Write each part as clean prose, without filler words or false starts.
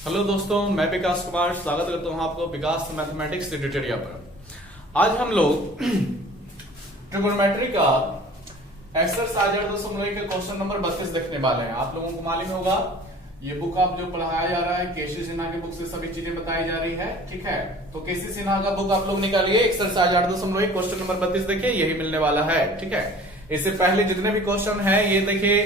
Hello दोस्तों, मैं विकास कुमार स्वागत करता हूं आपको विकास मैथमेटिक्स ट्यूटोरियल पर। आज हम लोग ट्रिगोनोमेट्री का एक्सरसाइज 8.1 के क्वेश्चन नंबर 32 देखने वाले हैं। आप लोगों को मालूम होगा ये बुक आप जो पढ़ाया जा रहा है केसी सिन्हा की बुक से सभी चीजें बताई जा रही है। ठीक है, तो केसी सिन्हा का बुक आप लोग निकालिए, एक्सरसाइज 8.1 क्वेश्चन नंबर 32 देखिए, यही मिलने वाला है। ठीक है, इससे पहले जितने भी क्वेश्चन है ये देखिए,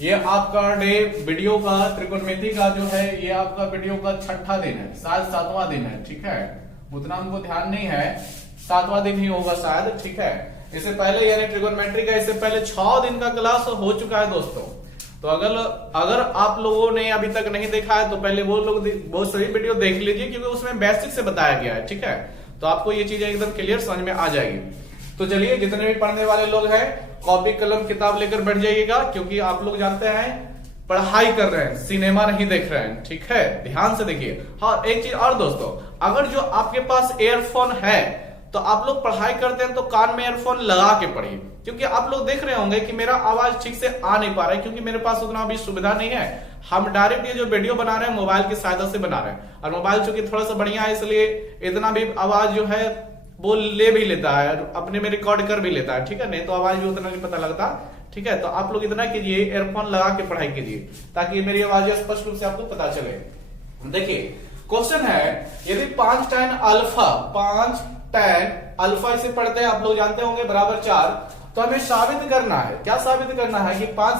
ये आपका डे वीडियो का त्रिकोणमिति का जो है ये आपका वीडियो का छठा दिन है, शायद 7वां दिन है। ठीक है, उतना हमको ध्यान नहीं है, 7वां दिन ही होगा शायद। ठीक है, इससे पहले यानी ट्रिकोणमेट्री का इससे पहले 6 दिन का क्लास हो चुका है दोस्तों। तो अगर आप लोगों ने अभी तक नहीं देखा है तो पहले वो सभी वीडियो देख लीजिए, क्योंकि उसमें बेसिक से बताया गया है। ठीक है, तो आपको ये चीजें एकदम क्लियर समझ में आ जाएगी। तो चलिए, जितने भी पढ़ने वाले लोग हैं कॉपी कलम किताब लेकर बैठ जाइएगा, क्योंकि आप लोग जानते हैं पढ़ाई कर रहे हैं, सिनेमा नहीं देख रहे हैं। ठीक है, ध्यान से देखिए। हाँ, एक चीज और दोस्तों, अगर जो आपके पास एयरफोन है तो आप लोग पढ़ाई करते हैं तो कान में एयरफोन लगा के पढ़िए, क्योंकि आप लोग देख रहे होंगे कि मेरा आवाज ठीक से आ नहीं पा रहा है, क्योंकि मेरे पास उतना अभी सुविधा नहीं है। हम डायरेक्ट ये जो वीडियो बना रहे हैं मोबाइल की सहायता से बना रहे हैं, और मोबाइल चूंकि थोड़ा सा बढ़िया है इसलिए इतना भी आवाज जो है वो ले भी लेता है, अपने में रिकॉर्ड कर भी लेता है। ठीक है, नहीं तो आवाज भी उतना नहीं पता लगता। ठीक है, तो आप लोग इतना कीजिए, एयरफोन लगा के पढ़ाई कीजिए, ताकि मेरी आवाज स्पष्ट रूप से आपको पता चले। देखिए, क्वेश्चन है, यदि 5 tan अल्फा इसे पढ़ते हैं, आप लोग जानते होंगे, बराबर 4, तो हमें साबित करना है। क्या साबित करना है कि 5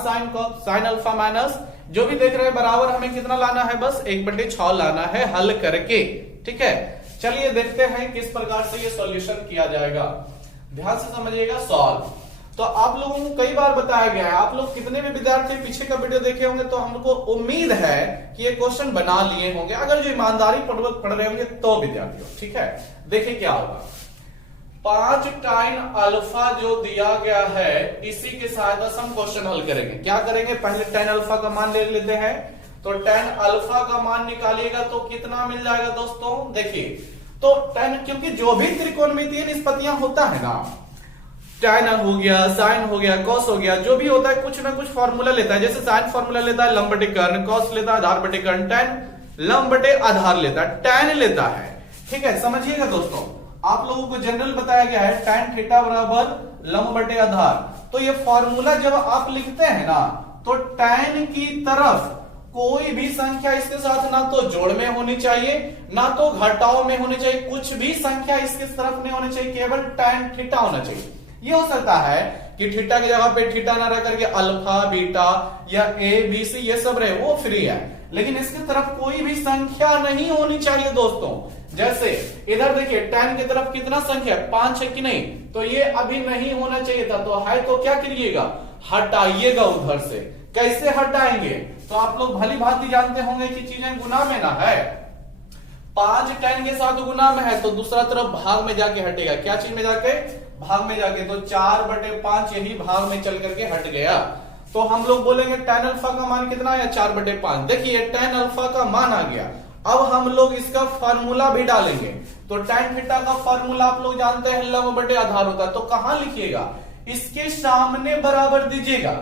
sin अल्फा माइनस जो भी देख रहे हैं बराबर हमें कितना लाना है, बस 1/6 लाना है हल करके। ठीक है, चलिए देखते हैं किस प्रकार से ये सॉल्यूशन किया जाएगा। ध्यान से समझिएगा। सॉल्व तो आप लोगों को कई बार बताया गया है, आप लोग कितने भी विद्यार्थी पीछे का वीडियो देखे होंगे तो हमको उम्मीद है कि ये क्वेश्चन बना लिए होंगे, अगर जो ईमानदारी पूर्वक पढ़ रहे होंगे तो विद्यार्थियों। ठीक है, देखिए क्या होगा। 5 tan अल्फा जो दिया गया है इसी के सहायता से हम क्वेश्चन हल करेंगे। क्या करेंगे, पहले tan अल्फा का मान ले लेते हैं। तो tan अल्फा का मान निकालिएगा तो कितना मिल जाएगा दोस्तों। देखिए, तो tan, क्योंकि जो भी त्रिकोणमितीय निष्पत्तियां होता है ना, tan हो गया, sin हो गया, cos हो गया, जो भी होता है कुछ ना कुछ फॉर्मूला लेता है। जैसे sin फॉर्मूला लेता है लंब बटे कर्ण, cos लेता है आधार बटे कर्ण, tan लंब बटे आधार लेता है, tan लेता है। ठीक है, समझिएगा दोस्तों, आप लोगों को जनरल बताया गया है tan थीटा बराबर लंब बटे आधार। तो ये फॉर्मूला जब आप लिखते हैं ना, तो tan की तरफ कोई भी संख्या इसके साथ ना तो जोड़ में होनी चाहिए ना तो घटाव में होनी चाहिए, कुछ भी संख्या इसके तरफ नहीं होनी चाहिए, केवल tan थीटा होना चाहिए। ये हो सकता है कि थीटा की जगह पे थीटा ना रह करके अल्फा बीटा या ए बी सी ये सब रहे, वो फ्री है, लेकिन इसकी तरफ कोई भी संख्या नहीं होनी चाहिए दोस्तों। जैसे इधर देखिए, tan की तरफ कितना संख्या 5 है कि नहीं, तो ये अभी नहीं होना चाहिए था, तो है तो क्या करिएगा, हटाइएगा उधर से। कैसे हटाएंगे, तो आप लोग भली भांति जानते होंगे कि चीजें गुना में ना है। 5 tan के साथ गुना में है तो दूसरा तरफ भाग में जाके हटेगा। क्या चीज में जाके, भाग में जाके, तो 4/5 यही भाग में चल करके हट गया। तो हम लोग बोलेंगे tan अल्फा का मान कितना है, 4/5। देखिए tan अल्फा का मान आ गया। अब हम लोग इसका फार्मूला भी डालेंगे। तो tan थीटा का फार्मूला आप लोग जानते हैं लंब बटे आधार होता है, तो कहां लिखिएगा, इसके सामने बराबर दीजिएगा,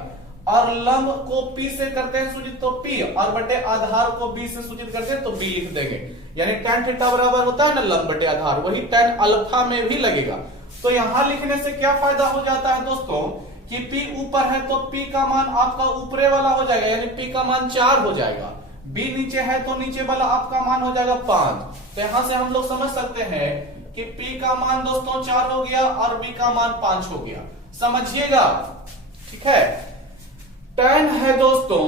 और लंब को P से करते हैं सूचित तो P, और बटे आधार को B से सूचित करते हैं तो B लिख देंगे। यानी tan थीटा बराबर होता है ना लंब बटे आधार, वही tan अल्फा में भी लगेगा। तो यहां लिखने से क्या फायदा हो जाता है दोस्तों, कि P ऊपर है तो P का मान आपका ऊपरे वाला हो जाएगा, यानी P का मान 4 हो जाएगा। B नीचे है तो नीचे वाला आपका मान हो जाएगा 5। तो यहां से हम लोग समझ सकते हैं कि P का मान दोस्तों 4 हो गया और B का मान 5 हो गया। समझिएगा। ठीक है, tan है दोस्तों,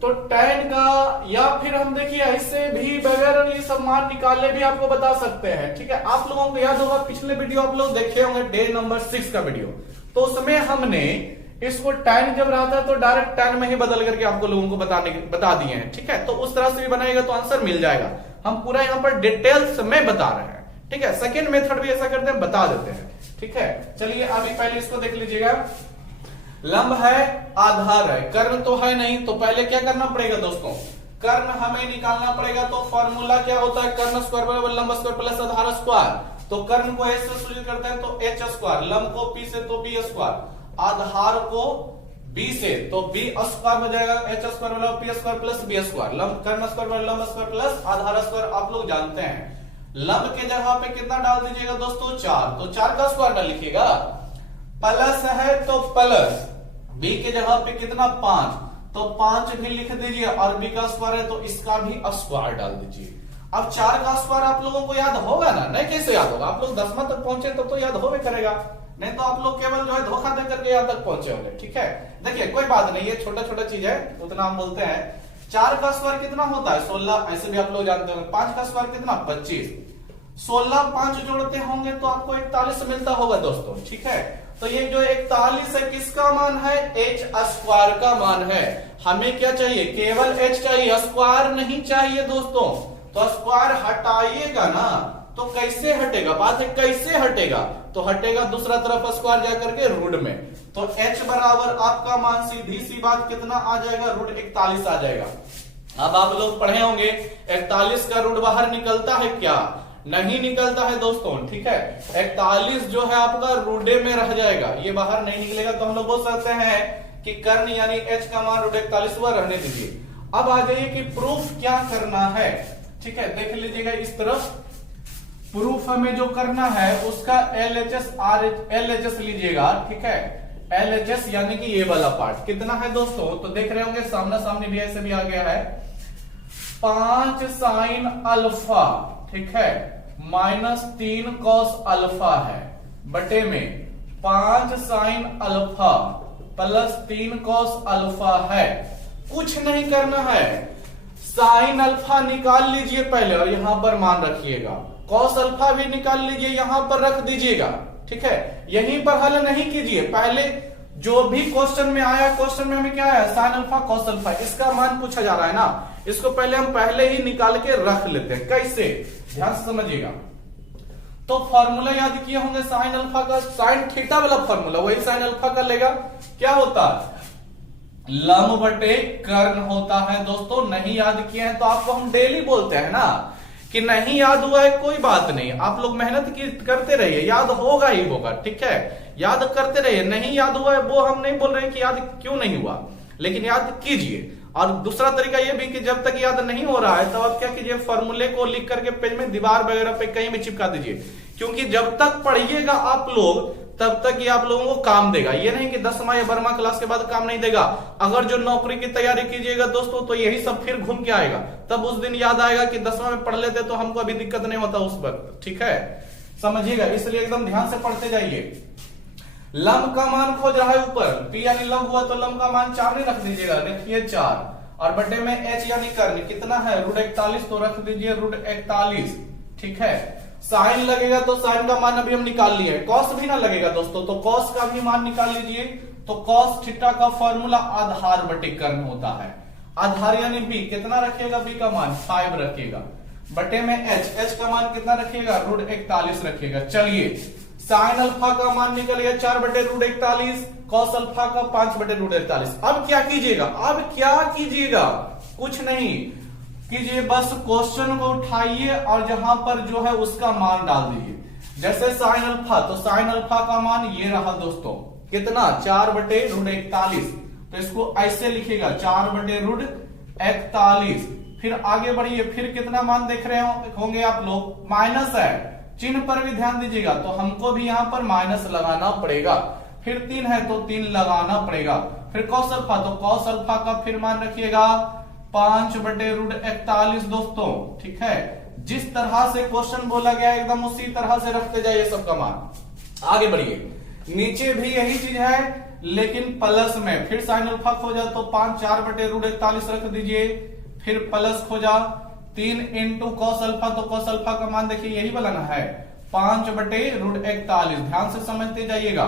तो tan का, या फिर हम देखिए ऐसे भी बगैर ये सब मान निकालने भी आपको बता सकते हैं। ठीक है, आप लोगों को याद होगा पिछले वीडियो आप लोग देखे होंगे डे नंबर 6 का वीडियो, तो उसमें हमने इसको tan जब रहा था तो डायरेक्ट tan में ही बदल करके आपको लोगों को बता दिए हैं। ठीक है, तो उस तरह से भी बनाएगा तो आंसर मिल जाएगा। हम पूरा यहाँ पर डिटेल्स में बता रहे हैं। ठीक है, सेकेंड मेथड भी ऐसा करते हैं, बता देते हैं। ठीक है, चलिए अभी पहले इसको देख लीजिएगा। लंब है, आधार है, कर्ण तो है नहीं, तो पहले क्या करना पड़ेगा दोस्तों, कर्ण हमें निकालना पड़ेगा। तो फॉर्मूला क्या होता है, कर्ण स्क्वायर बराबर लंब स्क्वायर प्लस आधार स्क्वायर। तो कर्ण को एच से सूचित करते हैं तो एच स्क्वायर, लंब को पी से तो बी स्क्वायर, आधार को बी से, तो बी स्क्वायर हो जाएगा एच स्क्वायर वाला P square plus B square, लंब कर्ण स्क्वायर वाला लंब स्क्वायर प्लस आधार स्क्वायर। आप लोग जानते हैं लंब के जगह पे कितना डाल दीजिएगा दोस्तों 4, तो 4 का स्क्वायर डाल लिखिएगा, प्लस है तो प्लस बी के जगह पे कितना 5, तो 5 भी लिख दीजिए और बी का स्क्वायर है तो इसका भी स्क्वायर डाल दीजिए। अब 4 का स्क्वायर आप लोगों को याद होगा ना, नहीं कैसे याद होगा, आप लोग 10वां तक पहुंचे तब तो याद होवे करेगा, नहीं तो आप लोग केवल जो है धोखा दे करके यहाँ तक पहुंचे होंगे। ठीक है, देखिए कोई बात नहीं, ये छोटा छोटा चीज है, उतना हम बोलते हैं। 4 का स्क्वायर कितना होता है 16, ऐसे भी आप लोग जानते होंगे। 5 का स्क्वायर कितना 25, 16 5 जोड़ते होंगे तो आपको 41 मिलता होगा दोस्तों। ठीक है, तो ये जो 41 है किसका मान है, एच स्क्वायर का मान है। हमें क्या चाहिए, केवल एच चाहिए, स्क्वायर नहीं चाहिए दोस्तों। तो स्क्वायर हटाइएगा ना, तो कैसे हटेगा, बात है कैसे हटेगा, तो हटेगा दूसरा तरफ स्क्वायर जाकर के रूट में, तो h बराबर आपका मान सीधी सी बात कितना आ जाएगा, रूट 41 आ जाएगा। अब आप लोग पढ़े होंगे 41 का रूट बाहर निकलता है क्या, नहीं निकलता है दोस्तों। ठीक है, 41 जो है आपका रूडे में रह जाएगा, ये बाहर नहीं निकलेगा, तो हम लोग बोल सकते हैं कि कर्ण यानी h का मान रूट 41 हुआ, रहने दीजिए। अब आ जाइए कि प्रूफ क्या करना है। ठीक है, देख लीजिएगा इस तरफ, प्रूफ हमें जो करना है उसका LHS लीजिएगा। ठीक है, LHS यानी कि ये वाला पार्ट कितना है दोस्तों, तो देख रहे होंगे सामना सामने भी ऐसे भी आ गया है, 5 साइन अल्फा, ठीक है, -3 कॉस अल्फा है, बटे में 5 sine alpha plus 3 cos alpha है। कुछ नहीं करना है, साइन अल्फा निकाल लीजिए पहले और यहां पर मान रखिएगा, कॉस अल्फा भी निकाल लीजिए यहां पर रख दीजिएगा। ठीक है, यहीं पर हल नहीं कीजिए, पहले जो भी क्वेश्चन में आया, क्वेश्चन में हमें क्या आया, साइन अल्फा कॉस अल्फा, इसका मान पूछा जा रहा है ना, इसको पहले हम पहले ही निकाल के रख लेते हैं। कैसे, ध्यान से समझिएगा। तो फॉर्मूला याद किए होंगे साइन अल्फा का, साइन थीटा वाला फॉर्मूला वही साइन अल्फा का लेगा, क्या होता है, लंब बटे कर्ण होता है दोस्तों। नहीं याद किए हैं तो आपको हम डेली बोलते हैं ना कि नहीं याद हुआ है कोई बात नहीं, आप लोग मेहनत की करते रहिए, याद होगा ही होगा। ठीक है, याद करते रहिए, नहीं याद हुआ है वो हम नहीं बोल रहे कि याद क्यों नहीं हुआ, लेकिन याद कीजिए। और दूसरा तरीका यह भी कि जब तक याद नहीं हो रहा है तो आप क्या कीजिए, फॉर्मूले को लिख करके पेज में दीवार वगैरह पे कहीं भी चिपका दीजिए, क्योंकि जब तक पढ़िएगा आप लोग तब तक ये आप लोगों को काम देगा। ये नहीं कि 10वां या 12वां क्लास के बाद काम नहीं देगा। अगर जो नौकरी की तैयारी कीजिएगा दोस्तों तो यही सब फिर घूम के आएगा, तब उस दिन याद आएगा कि 10वां में पढ़ लेते तो हमको अभी दिक्कत नहीं होता उस वक्त। ठीक है, समझिएगा, इसलिए एकदम ध्यान से पढ़ते जाइए। लंब का मान खोज रहा है ऊपर, पी यानी लंब हुआ तो लंब का मान 4 रख दीजिएगा, देखिए 4, और बटे में एच यानी कर्ण कितना है, रूट 41, तो रख दीजिए रूट 41। ठीक है, साइन लगेगा तो साइन का मान अभी हम निकाल लिए, कॉस भी ना लगेगा दोस्तों तो कॉस का भी मान निकाल लीजिए। तो कॉस थीटा का फॉर्मूला आधार बटे कर्ण होता है, आधार यानी बी कितना रखिएगा, बी का मान 5 रखिएगा, बटे में एच का मान कितना रखिएगा, रूट 41 रखिएगा। चलिए, साइन अल्फा का मान निकल गया 4 बटे रूट 41, कॉस अल्फा का 5 बटे रूट 41। अब क्या कीजिएगा, अब क्या कीजिएगा, कुछ नहीं कीजिए, बस क्वेश्चन को उठाइए और जहां पर जो है उसका मान डाल दीजिए। जैसे साइन अल्फा, तो साइन अल्फा का मान ये रहा दोस्तों, कितना 4 बटे रूट 41, तो इसको ऐसे लिखिएगा 4 बटे रूट 41। फिर आगे बढ़िए, फिर कितना मान देख रहे होंगे आप लोग, माइनस है, चिन्ह पर भी ध्यान दीजिएगा, तो हमको भी यहां पर माइनस लगाना पड़ेगा। फिर 3 है तो 3 लगाना पड़ेगा। फिर कॉस अल्फा, तो कॉस अल्फा का फिर मान रखिएगा 5 बटे रूट 41 दोस्तों। ठीक है, जिस तरह से क्वेश्चन बोला गया एकदम उसी तरह से रखते जाइए सबका मान। आगे बढ़िए, नीचे भी यही चीज है लेकिन प्लस में, फिर साइन अल्फा खोजा तो 5 4 बटे रूट 41 रख दीजिए, फिर प्लस खोजा 3 इंटू कॉस अल्फा, तो कॉस अल्फा का मान देखिए यही वाला ना है 5 बटे रूट 41। ध्यान से समझते जाइएगा।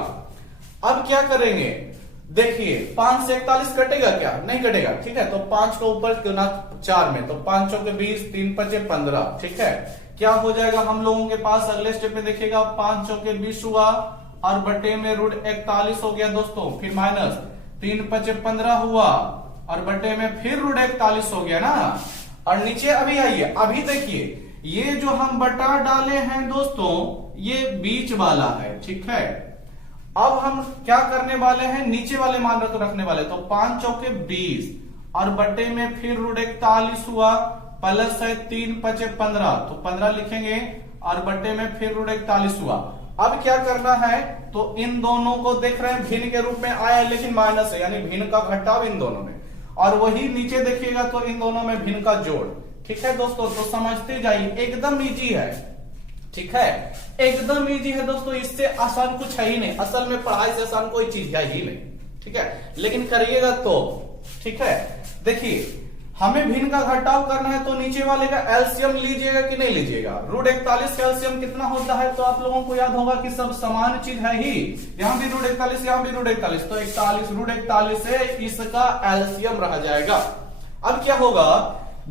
अब क्या करेंगे, देखिए 5 से 41 कटेगा क्या, नहीं कटेगा। ठीक है, तो 5 को ऊपर गुना 4 में, तो 5 चौके 20, 3 पचे 15। ठीक है, क्या हो जाएगा हम लोगों के पास, अगले स्टेप में देखिएगा 5 चौके 20 हुआ और बटे में रूट 41 हो गया दोस्तों, फिर माइनस 3 पचे 15 हुआ और बटे में फिर रूट 41 हो गया ना। और नीचे अभी आइए, अभी देखिए ये जो हम बटा डाले हैं दोस्तों ये बीच वाला है। ठीक है, अब हम क्या करने वाले हैं, नीचे वाले मान रखने वाले। तो 5 चौके 20 और बटे में फिर √41 हुआ, प्लस है 3 5 15, तो 15 लिखेंगे और बटे में फिर √41 हुआ। अब क्या करना है, तो इन दोनों को देख रहे हैं भिन्न के रूप में आया, लेकिन माइनस है, यानी भिन्न का घटाव इन दोनों में, और वही नीचे देखिएगा तो इन दोनों में भिन्न का जोड़। ठीक है दोस्तों, तो समझते जाइए, एकदम इजी है। ठीक है, एकदम इजी है दोस्तों, इससे आसान कुछ है ही नहीं। असल में पढ़ाई से आसान कोई चीज है ही नहीं। ठीक है, लेकिन करिएगा तो। ठीक है, देखिए हमें भिन्न का घटाव करना है, तो नीचे वाले का एलसीएम लीजिएगा कि नहीं लीजिएगा। √41 का एलसीएम कितना होता है, तो आप लोगों को याद होगा कि सब समान चीज है ही, यहां भी √41 यहां भी √41, तो 41 √41 से इसका एलसीएम रह जाएगा। अब क्या होगा,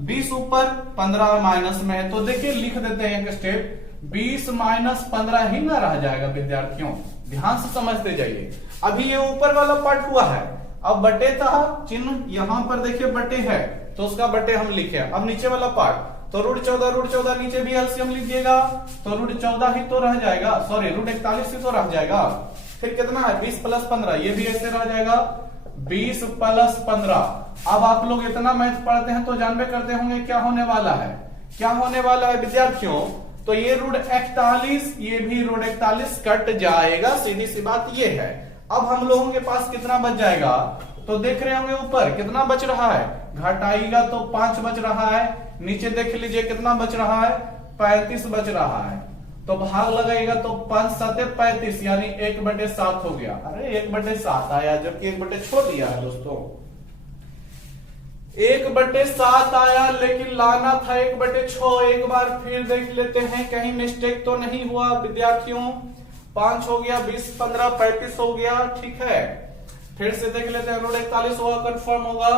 20 ऊपर 15 माइनस में है, तो देखिए लिख देते हैं एक स्टेप, 20 माइनस 15 ही ना रह जाएगा विद्यार्थियों, ध्यान से समझते जाइए। अभी ये ऊपर वाला पार्ट हुआ है, अब बटे था चिन्ह यहां पर देखिए बटे है, तो उसका बटे हम लिखे। अब नीचे वाला पार्ट, तो √14 नीचे भी एलसीएम लीजिएगा, तो √14 ही तो रह जाएगा, सॉरी √41 ही तो रह जाएगा। फिर कितना है, 20 + 15, ये भी ऐसे रह जाएगा 20 + 15। अब आप लोग इतना मैथ पढ़ते हैं तो जानबे करते होंगे क्या होने वाला है, क्या होने वाला है विद्यार्थियों। तो ये √41, ये भी √41 कट जाएगा, सीधी सी बात ये है। अब हम लोगों के पास कितना बच जाएगा, तो देख रहे होंगे ऊपर कितना बच रहा है, घटाएगा तो 5 बच रहा है, नीचे देख लीजिए कितना बच रहा है, 35 बच रहा है। तो भाग लगाएगा तो 5 7 35, यानी 1/7 हो गया। अरे 1/7 आया, जबकि 1 छोड़ दिया है दोस्तों, 1/7 आया, लेकिन लाना था 1/6। एक बार फिर देख लेते हैं कहीं मिस्टेक तो नहीं हुआ विद्यार्थियों। 5 हो गया, 20 15 35 हो गया। ठीक है, फिर से देख लेते हैं, √41 होगा, कंफर्म होगा,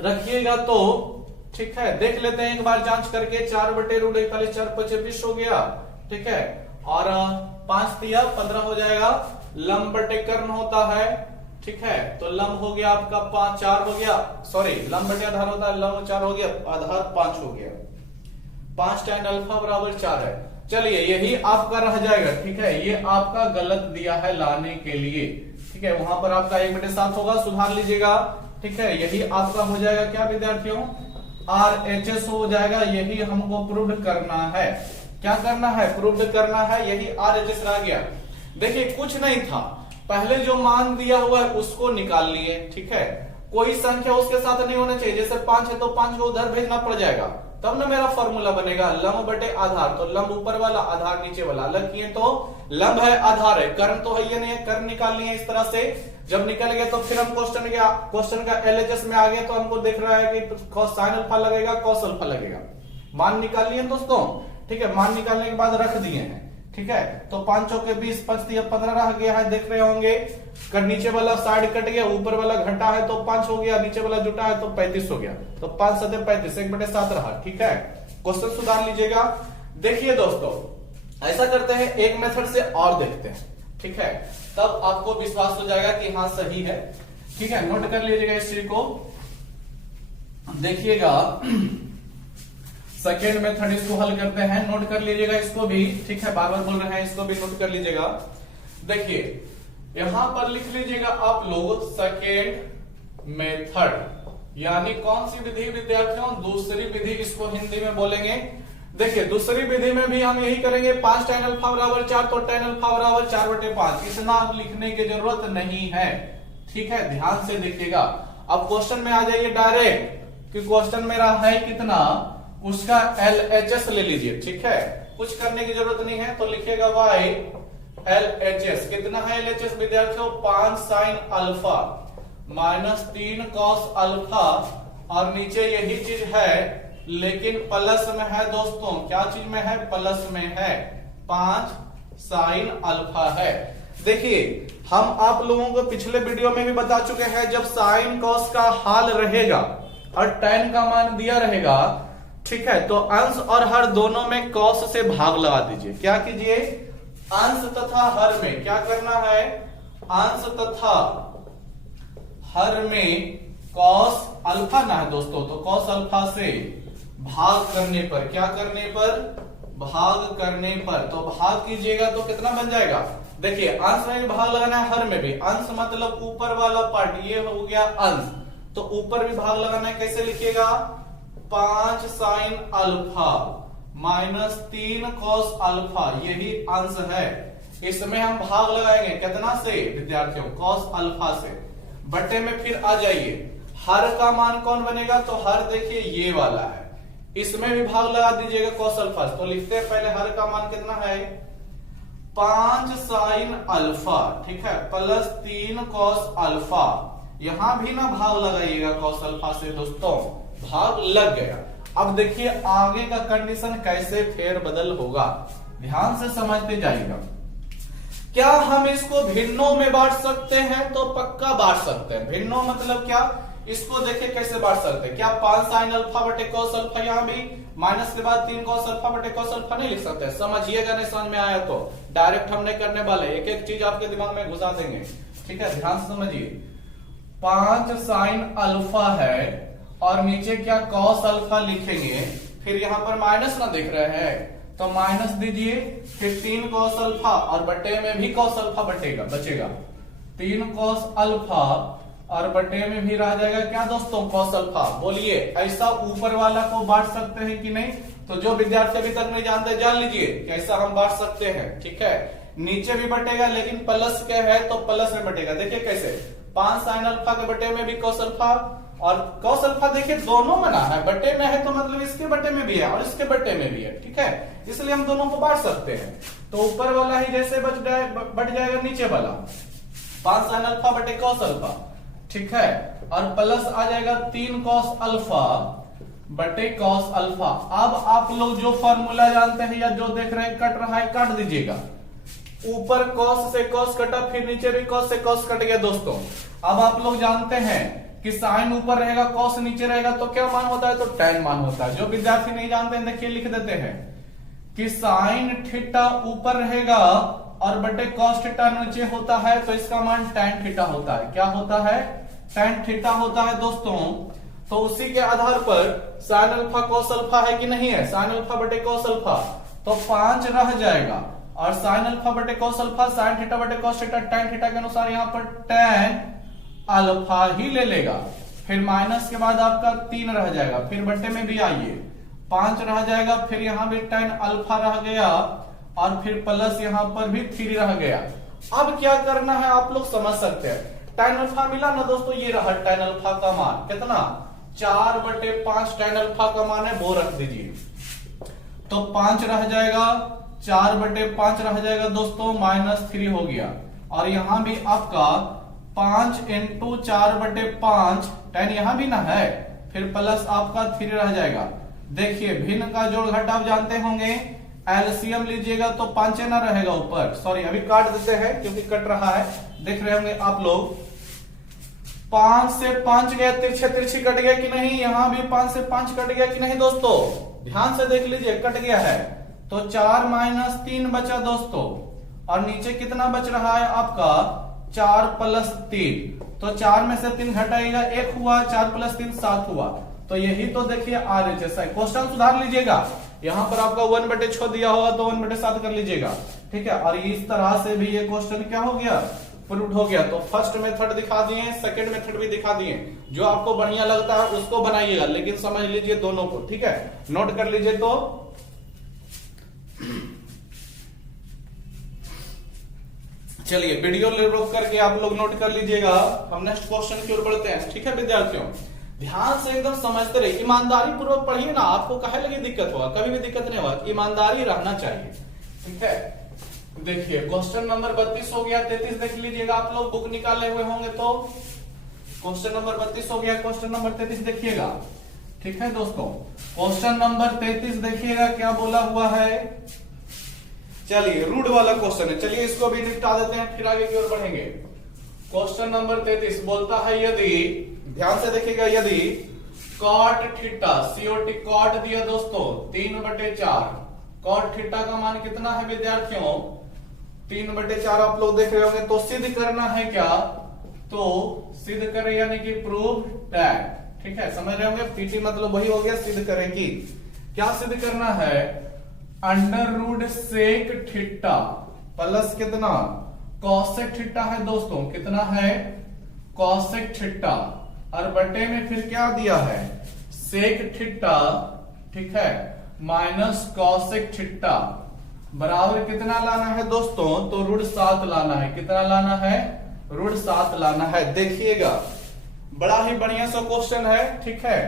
रखिएगा तो। ठीक है, देख लेते हैं एक बार जांच करके, 4/√41 4 5 20 हो गया। ठीक है, और 5 दिया 15 हो जाएगा, लंब बटे कर्ण होता है। ठीक है, तो लंब हो गया आपका 5 4 हो गया, सॉरी लंब बटे आधार होता है, लंब 4 हो गया, आधार 5 हो गया, 5 tan अल्फा = 4 है। चलिए यही आपका रह जाएगा। ठीक है, ये आपका गलत दिया है लाने के लिए। ठीक है, वहां पर आपका 1/7 होगा, सुधार लीजिएगा। ठीक है, यही आपका हो जाएगा क्या विद्यार्थियों, RHS हो जाएगा। यही हमको प्रूव करना है, क्या करना है, प्रूव करना है, यही RHS रह गया। देखिए कुछ नहीं था, पहले जो मान दिया हुआ है उसको निकाल लिए। ठीक है, कोई संख्या उसके साथ नहीं होना चाहिए, जैसे 5 है तो 5 को उधर भेजना पड़ जाएगा, तब ना मेरा फॉर्मूला बनेगा, लंब बटे आधार। तो लंब ऊपर वाला, आधार नीचे वाला, अलग किए तो लंब है आधार है, कर्ण तो है ये नहीं है, कर्ण निकाल लिए इस तरह से। जब निकल गया तो फिर हम क्वेश्चन का LHS में आ गए, तो हमको देख रहा है कि साइन अल्फा लगेगा, कॉस अल्फा लगेगा। मान निकाल लिए दोस्तों। ठीक है, मान निकालने के बाद रख दिए हैं। ठीक है, तो 5 चौके 20 5 दिया 15 रह गया है, देख रहे होंगे। नीचे वाला साइड कट गया, ऊपर वाला घटा है तो 5 हो गया, नीचे वाला जुटा है तो 35 हो गया, तो 5 7 35, 1/7 रहा। ठीक है, क्वेश्चन सुधार लीजिएगा। देखिए दोस्तों, ऐसा करते हैं, एक मेथड से और देखते हैं। ठीक है, तब आपको विश्वास हो जाएगा कि हाँ सही है। ठीक है, नोट कर लीजिएगा इस चीज को, देखिएगा। सेकेंड मेथड इसको हल करते हैं, नोट कर लीजिएगा इसको भी। ठीक है, बार बार बोल रहे हैं, इसको भी नोट कर लीजिएगा। देखिए यहां पर लिख लीजिएगा आप लोग सेकेंड मेथड, यानी कौन सी विधि विद्यार्थियों, दूसरी विधि इसको हिंदी में बोलेंगे। देखिए दूसरी विधि में भी हम यही करेंगे, 5 tan अल्फा = 4, तो tan अल्फा = 4/5, इतना आप लिखने की जरूरत नहीं है। ठीक है, ध्यान से देखिएगा। अब क्वेश्चन में आ जाइए डायरेक्ट, कि क्वेश्चन मेरा है कितना, उसका LHS ले लीजिए। ठीक है, कुछ करने की जरूरत नहीं है, तो लिखिएगा y LHS कितना है, LHS विद्यार्थियों 5 sin अल्फा -3 cos अल्फा, और नीचे यही चीज है लेकिन प्लस में है दोस्तों। क्या चीज में है, प्लस में है, 5 sin अल्फा है। देखिए हम आप लोगों को पिछले वीडियो में भी बता चुके हैं, जब साइन कॉस का हाल रहेगा और tan का मान दिया रहेगा, ठीक है, तो अंश और हर दोनों में कॉस से भाग लगा दीजिए। क्या कीजिए, अंश तथा हर में क्या करना है, अंश तथा हर में कॉस अल्फा ना है दोस्तों, तो कॉस अल्फा से भाग करने पर, क्या करने पर, भाग करने पर, तो भाग कीजिएगा तो कितना बन जाएगा, देखिए अंश में भी भाग लगाना है, हर में भी। अंश मतलब ऊपर वाला पार्ट, ये हो गया अंश, तो ऊपर भी भाग लगाना है। कैसे लिखिएगा? 5 sine alpha minus 3 cos alpha, यही अंश है। इसमें हम भाग लगाएंगे कितना से विद्यार्थियों? कॉस अल्फा से। बटे में फिर आ जाइए, हर का मान कौन बनेगा? तो हर देखिए ये वाला है, इसमें भी भाग लगा दीजिएगा कॉस अल्फा। तो लिखते हैं पहले हर का मान कितना है? 5 साइन अल्फा, ठीक है, प्लस 3 कॉस अल्फा। यहां भी ना भाग लगाइएगा कॉस अल्फा से दोस्तों, भाग लग गया। अब देखिए आगे का कंडीशन कैसे फेर बदल होगा, ध्यान से समझते जाइएगा। क्या हम इसको भिन्नों में बांट सकते हैं? तो पक्का बांट सकते हैं। भिन्नों मतलब क्या? इसको देखिए कैसे बांट सकते हैं। क्या 5 साइन अल्फा बटे कॉस अल्फा, यहां भी माइनस के बाद 3 कॉस अल्फा बटे कॉस अल्फा नहीं लिख सकते? समझिएगा, नहीं समझ में आया तो डायरेक्ट हम नहीं करने वाले, एक एक चीज आपके दिमाग में घुसा देंगे, ठीक है, ध्यान से समझिए। 5 साइन अल्फा है और नीचे क्या कॉस अल्फा लिखेंगे, फिर यहां पर माइनस ना दिख रहे हैं तो माइनस दीजिए, फिर 3 कॉस अल्फा और बटे में भी कॉस अल्फा बचेगा 3 कॉस अल्फा और बटे में भी रह जाएगा क्या दोस्तों? Cos alpha. बोलिए ऐसा ऊपर वाला को बांट सकते हैं कि नहीं? तो जो विद्यार्थी अभी तक नहीं जानते जान लीजिए कैसा हम बांट सकते हैं, ठीक है। नीचे भी बटेगा लेकिन प्लस क्या है तो प्लस में बटेगा। देखिए कैसे, 5 साइन अल्फा के बटे में भी कॉस अल्फा, और कॉस अल्फा देखिए दोनों में ना है, बटे में है तो मतलब इसके बटे में भी है और इसके बटे में भी है, ठीक है, इसलिए हम दोनों को बांट सकते हैं। तो ऊपर वाला ही जैसे बट जाएगा नीचे वाला, 5 साइन अल्फा बटे कॉस अल्फा, ठीक है, और प्लस आ जाएगा 3 कॉस अल्फा बटे कॉस अल्फा। अब आप लोग जो फॉर्मूला जानते हैं या जो देख रहे हैं कट रहा है, काट दीजिएगा। ऊपर कॉस से कॉस कटा, फिर नीचे भी कॉस से कॉस कट गया दोस्तों। अब आप लोग जानते हैं कि साइन ऊपर रहेगा कॉस नीचे रहेगा तो क्या मान होता है? तो tan मान होता है। जो विद्यार्थी नहीं जानते हैं देखिए लिख देते हैं कि साइन थीटा ऊपर रहेगा और बटे कॉस थीटा नीचे होता है तो इसका मान tan थीटा होता है। क्या होता है? tan थीटा होता है दोस्तों। तो उसी के आधार पर साइन अल्फा कॉस अल्फा है कि नहीं है? साइन अल्फा बटे कॉस अल्फा, तो 5 रह जाएगा और साइन अल्फा बटे कॉस अल्फा साइन थीटा बटे कॉस थीटा tan थीटा के अनुसार यहाँ पर tan अल्फा ही ले लेगा। फिर माइनस के बाद आपका 3 रह जाएगा, फिर बटे में भी आइए 5 रह जाएगा, फिर यहां भी tan अल्फा रह गया और फिर प्लस यहां पर भी 3 रह गया। अब क्या करना है आप लोग समझ सकते हैं। tan अल्फा मिला ना दोस्तों, ये रहा tan अल्फा का मान कितना? 4/5 tan अल्फा का मान है, वो रख दीजिए। तो 5 रह जाएगा, 4/5 रह जाएगा दोस्तों, -3 हो गया। और यहां भी आपका 5 × 4/5 tan यहां भी ना है, फिर प्लस आपका 3 रह जाएगा। देखिए भिन्न का जोड़ घटाव जानते होंगे, एलसीएम लीजिएगा तो 5 ना रहेगा ऊपर, सॉरी अभी काट देते हैं क्योंकि कट रहा है, देख रहे होंगे आप लोग। 5 से 5 गया, तिरछे तिरछी कट गया कि नहीं? यहां भी 5 से 5 कट गया कि नहीं दोस्तों? ध्यान से देख लीजिए, कट गया है। तो 4 - 3 बचा दोस्तों, और नीचे कितना बच रहा है आपका? 4 + 3। तो 4 में से 3 घटाएगा, 1 हुआ, 4 + 3 7 हुआ। तो यही तो देखिए RHS है। क्वेश्चन सुधार लीजिएगा, यहां पर आपका 1/6 दिया होगा तो 1/7 कर लीजिएगा, ठीक है। और इस तरह से भी ये क्वेश्चन क्या हो गया? प्रूव हो गया। तो फर्स्ट मेथड दिखा दिए, सेकंड मेथड भी दिखा दिए, जो आपको बढ़िया लगता है उसको बनाइएगा, लेकिन समझ लीजिए दोनों को, ठीक है, नोट कर लीजिए। तो चलिए वीडियो रोक करके आप लोग नोट कर लीजिएगा, हम नेक्स्ट क्वेश्चन की ओर बढ़ते हैं, ठीक है विद्यार्थियों। ध्यान से एकदम समझते रहिए, ईमानदारी पूर्वक पढ़िए ना, आपको कहे लगी दिक्कत होगा, कभी भी दिक्कत नहीं होगा, ईमानदारी रहना चाहिए, ठीक है। देखिए क्वेश्चन नंबर 32 हो गया, 33 देख लीजिएगा, आप लोग बुक निकाले हुए होंगे तो क्वेश्चन नंबर 32 हो गया, क्वेश्चन नंबर 33 देखिएगा, ठीक है दोस्तों। क्वेश्चन नंबर 33 देखिएगा क्या बोला हुआ है। चलिए रूट वाला क्वेश्चन है, चलिए इसको भी निपटा देते हैं, फिर आगे की ओर बढ़ेंगे। क्वेश्चन नंबर 33 बोलता है यदि, ध्यान से देखिएगा, यदि cot थीटा COT cot दिया दोस्तों 3/4, cot थीटा का मान कितना है विद्यार्थियों? 3/4 आप लोग देख रहे होंगे। तो सिद्ध करना है क्या? तो सिद्ध करें यानी कि प्रूव दैट, ठीक है, समझ रहे होंगे। पीटी मतलब वही हो गया, सिद्ध करेंगी। क्या सिद्ध करना है? √sec थीटा प्लस कितना? कॉसेक थीटा है दोस्तों, कितना है कॉसेक थीटा, और बटे में फिर क्या दिया है सेक थीटा, ठीक है, माइनस कॉसेक थीटा बराबर कितना लाना है दोस्तों, तो √7 लाना है। कितना लाना है √7 लाना है। देखिएगा बड़ा ही बढ़िया सा क्वेश्चन है, ठीक है,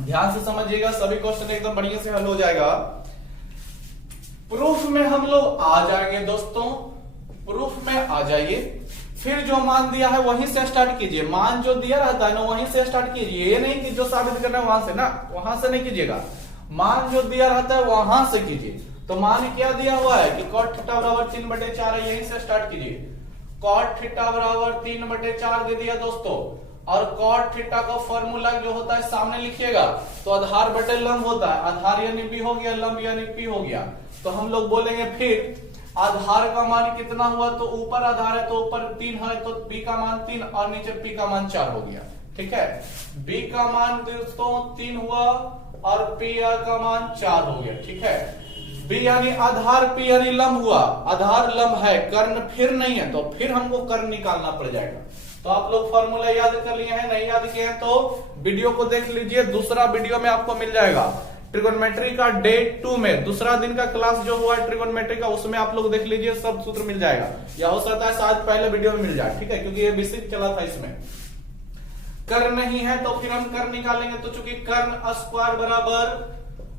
ध्यान से समझिएगा, सभी क्वेश्चन एकदम बढ़िया से हल हो जाएगा। प्रूफ में हम लोग आ जाएंगे दोस्तों, प्रूफ में आ जाइए, फिर जो मान दिया है वहीं से स्टार्ट कीजिए। मान जो दिया रहता है ना वहीं से स्टार्ट कीजिए, ये नहीं कि जो साबित करना है वहां से ना, वहां से नहीं कीजिएगा, मान जो दिया रहता है वहां से कीजिए। तो मान क्या दिया हुआ है कि cot थीटा बराबर 3/4 है, यहीं से स्टार्ट कीजिए। cot थीटा बराबर 3/4 दे दिया दोस्तों, और cot थीटा का फॉर्मूला जो होता है सामने लिखिएगा, तो आधार बटे लंब होता है, आधार यानी बी हो गया, लंब यानी पी हो गया। तो हम लोग बोलेंगे फिर आधार का मान कितना हुआ, तो ऊपर आधार है तो ऊपर 3 है, तो बी का मान 3 और नीचे पी का मान 4 हो गया, ठीक है। बी का मान दोस्तों 3 हुआ और पी का मान 4 हो गया, ठीक है। बी यानी आधार, पी यानी लंब हुआ, आधार लंब है, कर्ण फिर नहीं है, तो फिर हमको कर्ण निकालना पड़ जाएगा। तो आप लोग फॉर्मूला याद कर लिए हैं, नहीं याद किए हैं तो वीडियो को देख लीजिए, दूसरा वीडियो में आपको मिल जाएगा। ट्रिगोनोमेट्री का डे 2 में दूसरा दिन का क्लास जो हुआ है ट्रिगोनोमेट्री का, उसमें आप लोग देख लीजिए, सब सूत्र मिल जाएगा, या हो सकता है शायद पहले वीडियो में मिल जाए, ठीक है, क्योंकि ये बेसिक चला था। इसमें कर्ण नहीं है तो फिर हम कर्ण निकालेंगे, तो चूंकि कर्ण स्क्वायर बराबर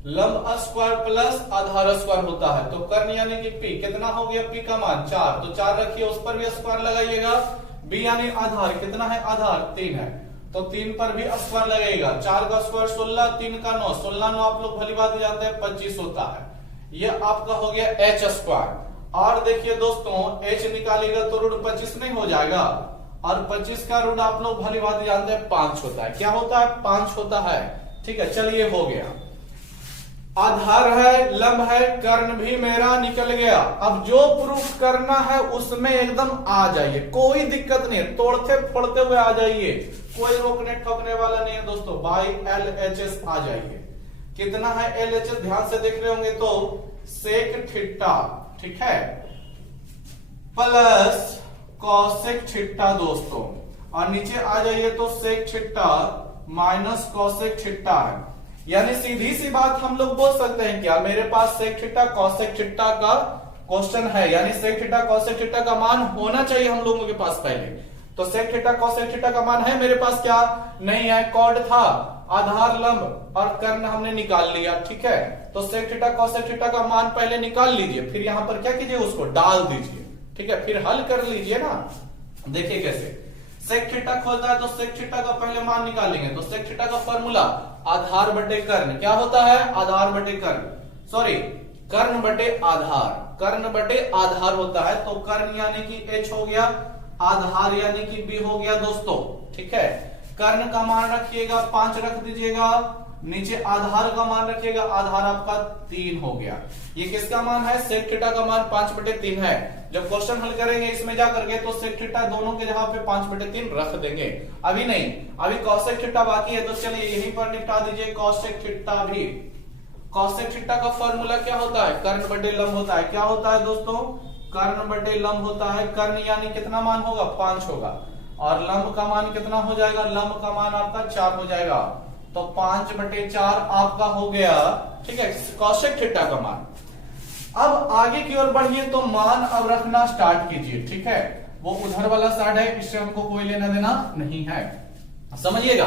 लंब स्क्वायर प्लस आधार स्क्वायर होता है, तो कर्ण यानी कि पी कितना हो गया, पी का मान 4, तो 4 रखिए, उस पर भी स्क्वायर लगाइएगा। बी यानी आधार कितना है, आधार 3 है, तो 3 पर भी स्क्वायर लगेगा, 4 का स्क्वायर 16, 3 का 9, 16 9 आप लोग भली बात जानते हैं 25 होता है। ये आपका हो गया एच स्क्वायर। और देखिए दोस्तों एच निकालेगा तो √25 नहीं हो जाएगा, और 25 का ऋण आप लोग भली बात जानते हैं 5 होता है। क्या होता है, 5 होता है, ठीक है। चलिए हो गया, आधार है, लंब है, कर्ण भी मेरा निकल गया। अब जो प्रूफ करना है उसमें एकदम आ जाइए, कोई दिक्कत नहीं है, तोड़ते फोड़ते हुए आ जाइए, कोई रोकने ठोकने वाला नहीं है दोस्तों। बाई LHS आ जाइए। कितना है LHS, ध्यान से देख रहे होंगे तो सेक थीटा, ठीक है, प्लस कॉसेक थीटा दोस्तों, और नीचे आ जाइए तो sec theta minus cosec theta है। यानी सीधी सी बात हम लोग बोल सकते हैं क्या, मेरे पास सेक थीटा कॉसेक थीटा का क्वेश्चन है, यानी सेक थीटा कॉसेक थीटा का मान होना चाहिए हम लोगों के पास पहले। तो सेक थीटा कॉसेक थीटा का मान है मेरे पास, क्या नहीं है, कॉड था, आधार लंब और कर्ण हमने निकाल लिया, ठीक है। तो सेक थीटा कॉसेक थीटा का मान पहले निकाल लीजिए, फिर यहां पर क्या कीजिए, उसको डाल दीजिए, ठीक है, फिर हल कर लीजिए ना। देखिए कैसे, सेक थीटा खोलता है तो सेक थीटा का पहले मान निकालेंगे, तो सेक थीटा का फॉर्मूला आधार बटे कर्ण, क्या होता है, आधार बटे कर्ण, सॉरी कर्ण बटे आधार, कर्ण बटे आधार होता है। तो कर्ण यानी कि H हो गया, आधार यानी कि B हो गया दोस्तों, ठीक है। कर्ण का मान रखिएगा 5 रख दीजिएगा, नीचे आधार का मान रखिएगा, आधार आपका 3 हो गया। ये किसका मान है, सेक थीटा का मान 5/3 है। जब क्वेश्चन हल करेंगे इसमें जा करके तो सेक थीटा दोनों के जगह पे 5/3 रख देंगे, अभी नहीं, अभी कॉसेक थीटा बाकी है, तो चलिए यहीं पर निपटा दीजिए कॉसेक थीटा भी। कॉसेक थीटा का फॉर्मूला क्या होता है, कर्ण बटे लंब होता है। क्या होता है दोस्तों, कर्ण बटे लंब होता है। कर्ण यानी कितना मान होगा, 5 होगा, और लंब का मान कितना हो जाएगा, लंब का मान आपका 4 हो जाएगा, तो 5/4 आपका हो गया, ठीक है, कॉसेक थीटा का मान। अब आगे की ओर बढ़िए तो मान अब रखना स्टार्ट कीजिए, ठीक है, वो उधर वाला साइड है, इससे हमको कोई लेना देना नहीं है, समझिएगा।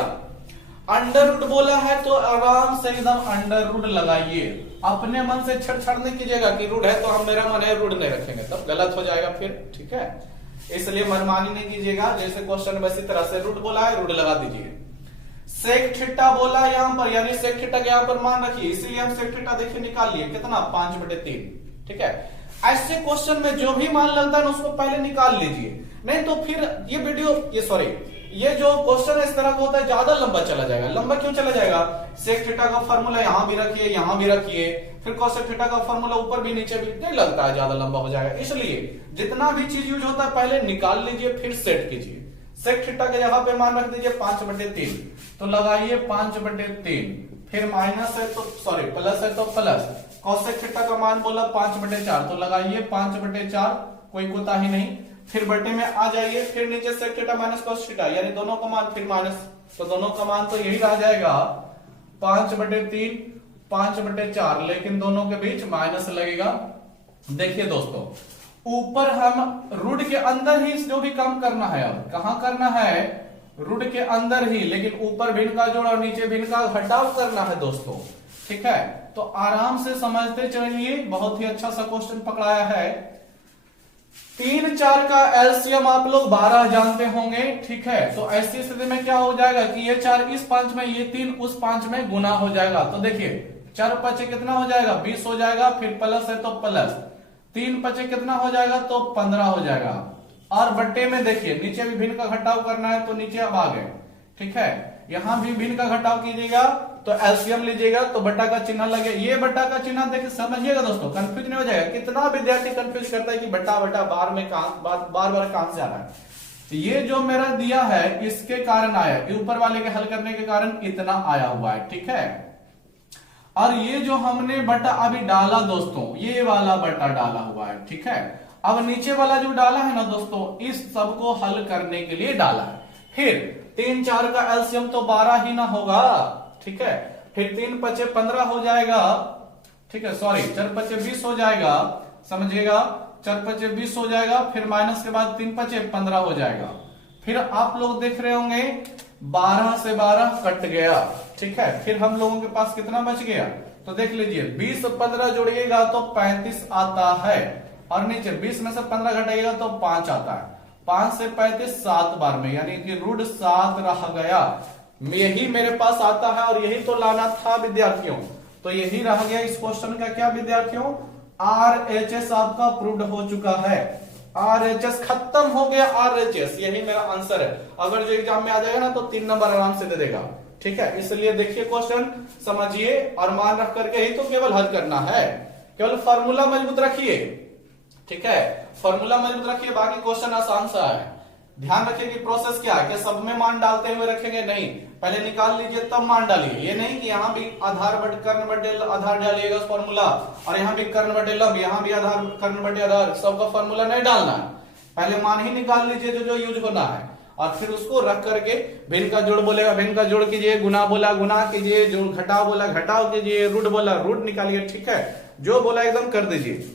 अंडर रूट बोला है तो आराम से एकदम अंडर रूट लगाइए, अपने मन से छड़ नहीं कीजिएगा कि रूट है तो हम मेरा मन है रूट नहीं रखेंगे, तब गलत हो जाएगा फिर, ठीक है। इसलिए मनमानी नहीं कीजिएगा, जैसे क्वेश्चन में इसी तरह से रूट बोला है रूट लगा दीजिए। सेक थीटा बोला यहां पर, यानी सेक थीटा के यहां पर मान रखिए, इसीलिए हम सेक थीटा देखिए निकाल लिए, कितना 5/3, ठीक है। ऐसे क्वेश्चन में जो भी मान लगता है ना उसको पहले निकाल लीजिए, नहीं तो फिर ये वीडियो ये जो क्वेश्चन इस तरह का होता है ज्यादा लंबा चला जाएगा। लंबा क्यों चला जाएगा, सेक थीटा का फॉर्मूला यहां भी रखिए, यहां भी रखिए, फिर कॉसेक थीटा का फॉर्मूला ऊपर भी नीचे भी, नहीं लगता है ज्यादा लंबा हो जाएगा। इसलिए जितना भी चीज यूज होता है पहले निकाल लीजिए फिर सेट कीजिए। सेक थीटा के यहां पे मान रख दीजिए 5/3, तो लगाइए 5/3, फिर माइनस है तो सॉरी प्लस है तो प्लस, कॉसेक थीटा का मान बोला 5/4, तो लगाइए 5/4, कोई कोताही नहीं, फिर बटे में आ जाइए, फिर नीचे sec theta minus cos theta, यानी दोनों का मान फिर माइनस, तो दोनों का मान तो यही रह जाएगा 5/3 5/4, लेकिन दोनों के बीच माइनस लगेगा। देखिए दोस्तों, ऊपर हम रूट के अंदर ही जो भी काम करना है, अब कहां करना है, रूट के अंदर ही, लेकिन ऊपर भिन्न का जोड़ और नीचे भिन्न का घटाव करना है दोस्तों। ठीक है, तो आराम से समझते चलिए, बहुत ही अच्छा सा क्वेश्चन पकड़ाया है। 3 4 का एलसीएम आप लोग 12 जानते होंगे। ठीक है, तो ऐसी स्थिति में क्या हो जाएगा कि ये 4 इस 5 में, ये 3 उस 5 में गुना हो जाएगा। तो देखिए 4 5 कितना हो जाएगा, 20 हो जाएगा, फिर प्लस है तो प्लस, 3 5 कितना हो जाएगा, तो 15 हो जाएगा। और बट्टे में देखिए नीचे भी भिन्न का घटाव करना है, तो नीचे अब आ गए। ठीक है, यहां भी भिन्न का घटाव कीजिएगा, तो एलसीएम लीजिएगा, तो बट्टा का चिन्ह लगे, ये बट्टा का चिन्ह देखिए समझिएगा दोस्तों, कंफ्यूज नहीं हो जाएगा। कितना विद्यार्थी कंफ्यूज करता है कि बट्टा बट्टा बार में बार बार कहां से आ रहा है। तो ये जो मेरा दिया है इसके कारण आया, ऊपर वाले के हल करने के कारण इतना आया हुआ है। ठीक है, और ये जो हमने बट्टा अभी डाला दोस्तों, ये वाला बट्टा डाला हुआ है। ठीक है, अब नीचे वाला जो डाला है ना दोस्तों, इस सब को हल करने के लिए डाला है। फिर 3 4 का एलसीएम तो 12 ही ना होगा। ठीक है, फिर 3 5 15 हो जाएगा। ठीक है, सॉरी 4 5 20 हो जाएगा, समझिएगा, 4 5 20 हो जाएगा, फिर माइनस के बाद 3 5 15 हो जाएगा। फिर आप लोग देख रहे होंगे 12 से 12 कट गया। ठीक है, फिर हम लोगों के पास कितना बच गया, तो देख लीजिए 20 15 जोड़िएगा तो 35 आता है, और नीचे 20 में से 15 घटाइएगा तो 5 आता है। 5 से 35 7 बार में, यानी कि रूट 7 रह गया। यही मेरे पास आता है और यही तो लाना था विद्यार्थियों, तो यही रह गया इस क्वेश्चन का। क्या विद्यार्थियों, RHS आपका प्रूव्ड हो चुका है। RHS खत्म हो गया, RHS यही मेरा आंसर है। अगर जो एग्जाम में आ जाएगा ना तो 3 नंबर आराम से दे देगा। ठीक है, इसलिए देखिए क्वेश्चन समझिए और मान रख करके ही तो केवल हल करना है, केवल फॉर्मूला मजबूत रखिए। ठीक है, फॉर्मूला मजबूत रखिए, बाकी क्वेश्चन आसान सा है। ध्यान रखिए कि प्रोसेस क्या है, कि सब में मान डालते हुए रखेंगे नहीं, पहले निकाल लीजिए तब मान डालिए। ये नहीं कि यहाँ भी आधार बट कर्ण बटे आधार डालिएगा फॉर्मूला, और यहाँ भी कर्ण बटे लब, यहाँ भी आधार कर्ण बटे आधार, सबका फॉर्मूला नहीं डालना है। पहले मान ही निकाल लीजिए जो जो यूज होना है, और फिर उसको रख करके भिन्न का जोड़ बोलेगा भिन्न का जोड़ कीजिए, गुना बोला गुना कीजिए, जो घटाव बोला घटाव कीजिए, रूट बोला रूट निकालिए। ठीक है, जो बोला एकदम कर दीजिए।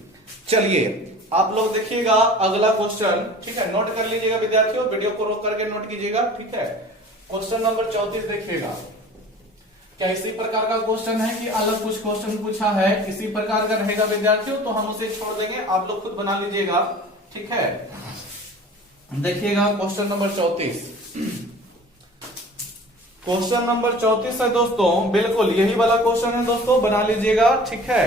चलिए आप लोग देखिएगा अगला क्वेश्चन। ठीक है, नोट कर लीजिएगा विद्यार्थियों, वीडियो को रोक करके नोट कीजिएगा। ठीक है, क्वेश्चन नंबर 34 देखिएगा। क्या इसी प्रकार का क्वेश्चन है कि अलग कुछ क्वेश्चन पूछा है, इसी प्रकार का रहेगा विद्यार्थियों, तो हम उसे छोड़ देंगे, आप लोग खुद बना लीजिएगा। ठीक है, देखिएगा क्वेश्चन नंबर 34। क्वेश्चन नंबर 34 है दोस्तों, बिल्कुल यही वाला क्वेश्चन है दोस्तों, बना लीजिएगा। ठीक है,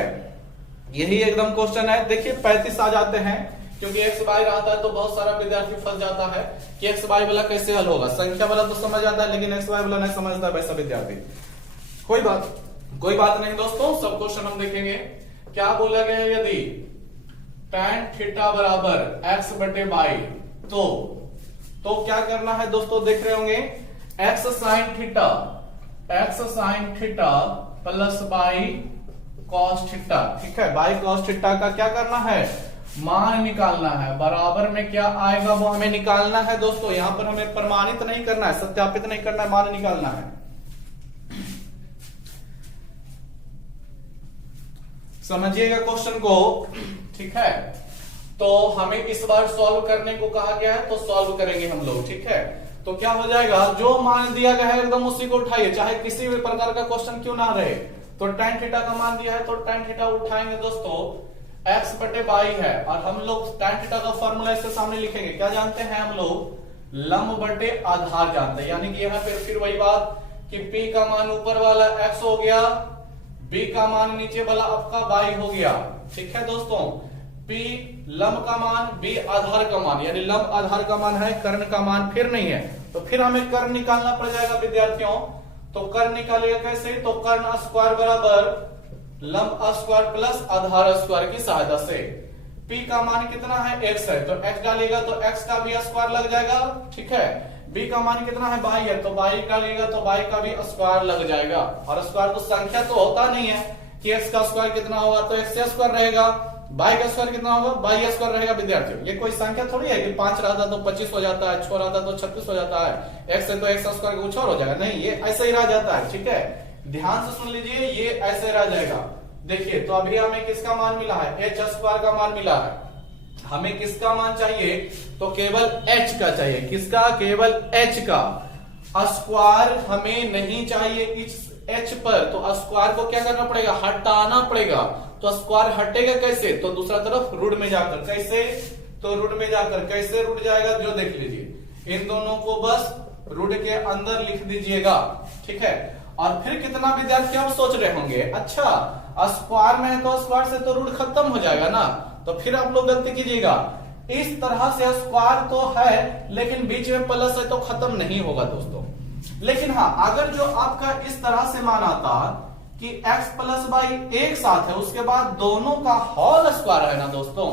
यही एकदम क्वेश्चन है। देखिए 35 आ जाते हैं, क्योंकि एक्स वाई रहता है तो बहुत सारा विद्यार्थी फंस जाता है कि एक्स वाई वाला कैसे हल होगा। संख्या वाला तो समझ आता है, लेकिन एक्स वाई वाला नहीं समझता वैसा विद्यार्थी। कोई बात नहीं दोस्तों, सब क्वेश्चन हम देखेंगे। क्या बोला गया है, यदि tan थीटा बराबर एक्स बटे बाई, तो क्या करना है दोस्तों, देख रहे होंगे x sign theta plus by cos theta. ठीक है, बाई कॉस थीटा का क्या करना है, मान निकालना है। बराबर में क्या आएगा वो हमें निकालना है दोस्तों। यहां पर हमें प्रमाणित नहीं करना है, सत्यापित नहीं करना है, मान निकालना है। समझिएगा क्वेश्चन को। ठीक है, तो हमें इस बार सॉल्व करने को कहा गया है, तो सॉल्व करेंगे हम लोग। ठीक है, तो क्या हो जाएगा, जो मान दिया गया है एकदम उसी को उठाइए, चाहे किसी भी प्रकार का क्वेश्चन क्यों ना रहे। तो tan थीटा का मान दिया है, तो tan थीटा उठाएंगे दोस्तों, x बटे बाई है, और हम लोग tan थीटा का फॉर्मूला इसके सामने लिखेंगे। क्या जानते हैं हम लोग, लंब बटे आधार जानते हैं, यानी कि यहाँ पे फिर वही बात कि p का मान ऊपर वाला x हो गया, b का मान नीचे वाला आपका y हो गया। ठीक है दोस्तों, p लंब का मान, b आधार का मान, यानी लंब आधार का मान है, कर्ण का मान फिर नहीं है, तो फिर हमें कर्ण निकालना पड़ जाएगा विद्यार्थियों। तो कर्ण निकालिएगा कैसे, तो कर्ण स्क्वायर बराबर लंब स्क्वायर प्लस आधार स्क्वायर की सहायता से। p का मान कितना है, x है, तो x डालिएगा तो x का भी स्क्वायर लग जाएगा। ठीक है, b का मान कितना है, y है, तो y डालिएगा तो y का भी स्क्वायर लग जाएगा। और स्क्वायर तो संख्या तो होता नहीं है कि x का स्क्वायर कितना होगा, तो x स्क्वायर रहेगा। बाई का स्क्वायर कितना होगा, बाई स्क्वायर रहेगा विद्यार्थियों। ये कोई संख्या थोड़ी है कि 5 रहता तो 25 हो जाता है, 6 रहता तो 36 हो जाता है, x है तो x स्क्वायर कुछ और हो जाएगा, नहीं ये ऐसे ही रह जाता है। ठीक है, ध्यान से सुन लीजिए, ये ऐसे रह जाएगा। देखिए तो अभी हमें किसका मान मिला है, h स्क्वायर का मान मिला है। हमें किसका मान चाहिए, तो केवल h का चाहिए, किसका, केवल h का। स्क्वायर हमें नहीं चाहिए इस h पर, तो स्क्वायर को क्या करना पड़ेगा, हटाना पड़ेगा। तो स्क्वायर हटेगा कैसे, तो दूसरा तरफ रूट में जाकर, कैसे, तो रूट में जाकर, कैसे रूट जाएगा जो देख लीजिए, इन दोनों को बस रूट के अंदर लिख दीजिएगा। ठीक है, और फिर कितना विद्यार्थी आप सोच रहे होंगे, अच्छा स्क्वायर में है तो स्क्वायर से तो रूट खत्म हो जाएगा ना, तो फिर आप लोग गलती कीजिएगा, इस तरह से स्क्वायर तो है लेकिन बीच में प्लस है तो खत्म नहीं होगा दोस्तों। लेकिन हाँ, अगर जो आपका इस तरह से मान आता कि x प्लस वाई एक साथ है, उसके बाद दोनों का होल स्क्वायर है ना दोस्तों,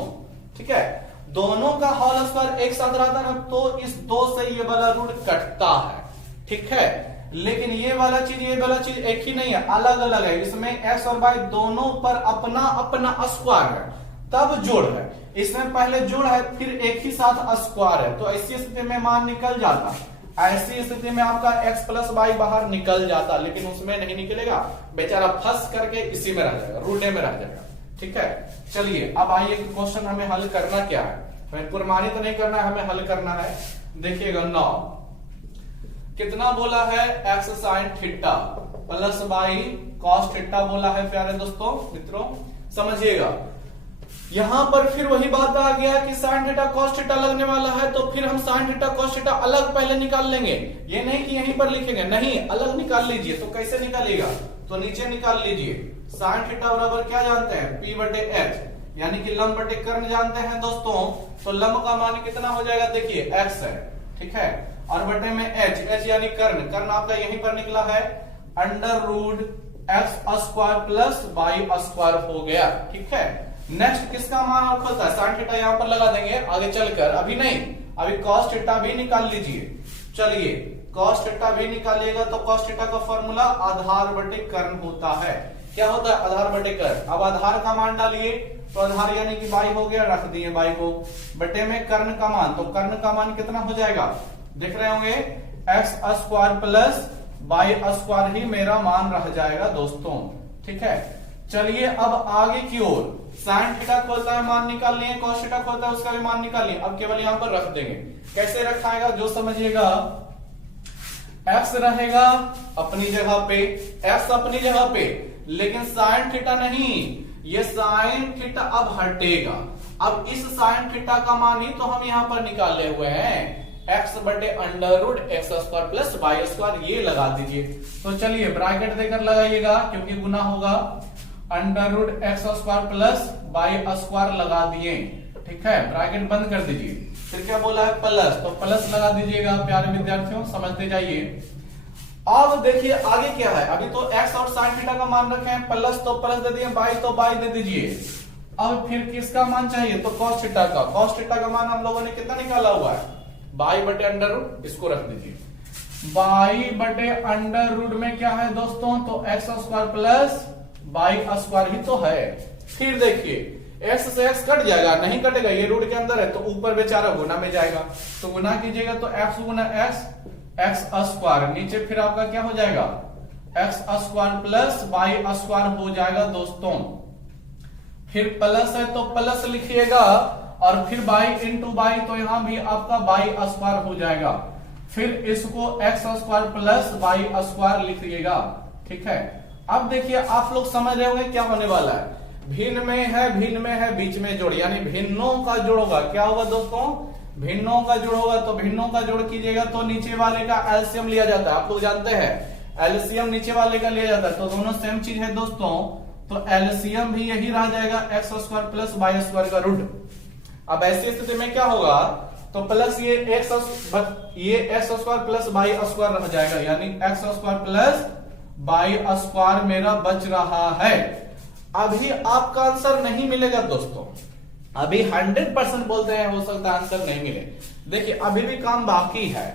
ठीक है, दोनों का होल स्क्वायर एक साथ रहता है, तो इस 2 से ये वाला रूट कटता है। ठीक है, लेकिन ये वाला चीज एक ही नहीं है, अलग अलग है। इसमें x और y दोनों पर अपना अपना स्क्वायर है, तब जोड़ है। इसमें पहले जोड़ है, फिर एक ही साथ स्क्वायर है, तो ऐसी स्थिति में मान निकल जाता। ऐसी स्थिति में आपका x प्लस वाई बाहर निकल जाता, लेकिन उसमें नहीं निकलेगा, बेचारा फंस करके इसी में रह जाएगा, रूटे में रह जाएगा। ठीक है, चलिए अब आइए क्वेश्चन हमें हल करना क्या है, हमें प्रमाणित तो नहीं करना है, हमें हल करना है। देखिएगा 9 कितना बोला है, x sine theta plus y cos theta बोला है प्यारे दोस्तों मित्रों, समझिएगा। यहां पर फिर वही बात आ गया कि साइन थीटा कॉस थीटा लगने वाला है, तो फिर हम साइन थीटा कॉस थीटा अलग पहले निकाल लेंगे, ये नहीं कि यहीं पर लिखेंगे, नहीं अलग निकाल लीजिए। तो कैसे निकालिएगा, तो नीचे निकाल लीजिए, साइन थीटा बराबर क्या जानते हैं, p बटे h, यानी कि लंब बटे कर्ण जानते हैं दोस्तों। तो लंब का मान कितना हो जाएगा, देखिए x है, ठीक है, और बटे में h यानी कर्ण, कर्ण आपका यहीं पर निकला है, under root x square plus y square हो गया। ठीक है, नेक्स्ट किसका मान आपको होता है, साइन थीटा यहां पर लगा देंगे आगे चलकर, अभी नहीं, अभी कॉस थीटा भी निकाल लीजिए। चलिए कॉस थीटा भी निकालिएगा, तो कॉस थीटा का फॉर्मूला आधार बटे कर्ण होता है। क्या होता है, आधार बटे कर्ण। अब आधार का मान डालिए, तो आधार यानी कि बाई हो गया, रख दिए बाई को, बटे में कर्ण का मान, तो कर्ण का मान कितना हो जाएगा, देख रहे होंगे, x square plus y square ही मेरा मान रह जाएगा दोस्तों। ठीक है, चलिए अब आगे की ओर, साइन थीटा खोलता है मान निकाल लिए, कॉस थीटा खोलता है उसका भी मान निकाल लिए। अब केवल यहां पर रख देंगे, कैसे रखाएगा जो समझिएगा, एक्स रहेगा अपनी जगह पे, एक्स अपनी जगह पे, लेकिन साइन थीटा नहीं, ये साइन थीटा अब हटेगा। अब इस साइन थीटा का मान ही तो हम यहां पर निकाले हुए हैं, x बटे under root x square plus y square, ये लगा दीजिए। तो चलिए ब्रैकेट देकर लगाइएगा क्योंकि गुना होगा, under root x square plus y square लगा दिए। ठीक है, ब्रैकेट बंद कर दीजिए, फिर क्या बोला है प्लस, तो प्लस लगा दीजिएगा प्यारे विद्यार्थियों, समझते जाइए। अब देखिए आगे क्या है, अभी तो x और साइन थीटा का मान रखे हैं, प्लस तो प्लस दे दिए, बाई तो बाई दे दीजिए। अब फिर किसका मान चाहिए, तो कॉस थीटा का, कॉस थीटा का मान हम लोगों ने कितना निकाला हुआ है, बाई बटे अंडर रूट, इसको रख दीजिए, बाई बटे अंडर रूट में क्या है दोस्तों, तो x square plus y square ही तो है। फिर देखिए x से x कट जाएगा, नहीं कटेगा, ये रूट के अंदर है, तो ऊपर बेचारा गुना में जाएगा, तो गुना कीजिएगा, तो x गुना x स्क्वायर, नीचे फिर आपका क्या हो जाएगा, x square plus y square हो जाएगा दोस्तों। फिर प्लस है तो प्लस लिखिएगा, और फिर बाई इंटू बाई, तो यहां भी आपका बाई स्क्वायर हो जाएगा। फिर इसको x square plus y square लिखिएगा। ठीक है, अब देखिए आप लोग समझ रहे होंगे क्या होने वाला है, भिन्न में है बीच में जोड़, यानी भिन्नों का जोड़ होगा। क्या होगा दोस्तों, भिन्नों का जोड़ होगा, तो भिन्नों का जोड़ कीजिएगा, तो नीचे वाले का एलसीएम लिया जाता है, आप लोग जानते हैं एलसीएम नीचे वाले का लिया जाता है, तो दोनों सेम चीज है दोस्तों, तो एलसीएम भी यही रह जाएगा, x square plus y square का रूट। अब ऐसी स्थिति में क्या होगा, तो प्लस ये x square plus y square रह जाएगा, यानी x square plus y square मेरा बच रहा है। अभी आपका आंसर नहीं मिलेगा दोस्तों, अभी 100% बोलते हैं, हो सकता है आंसर नहीं मिले। देखिए अभी भी काम बाकी है,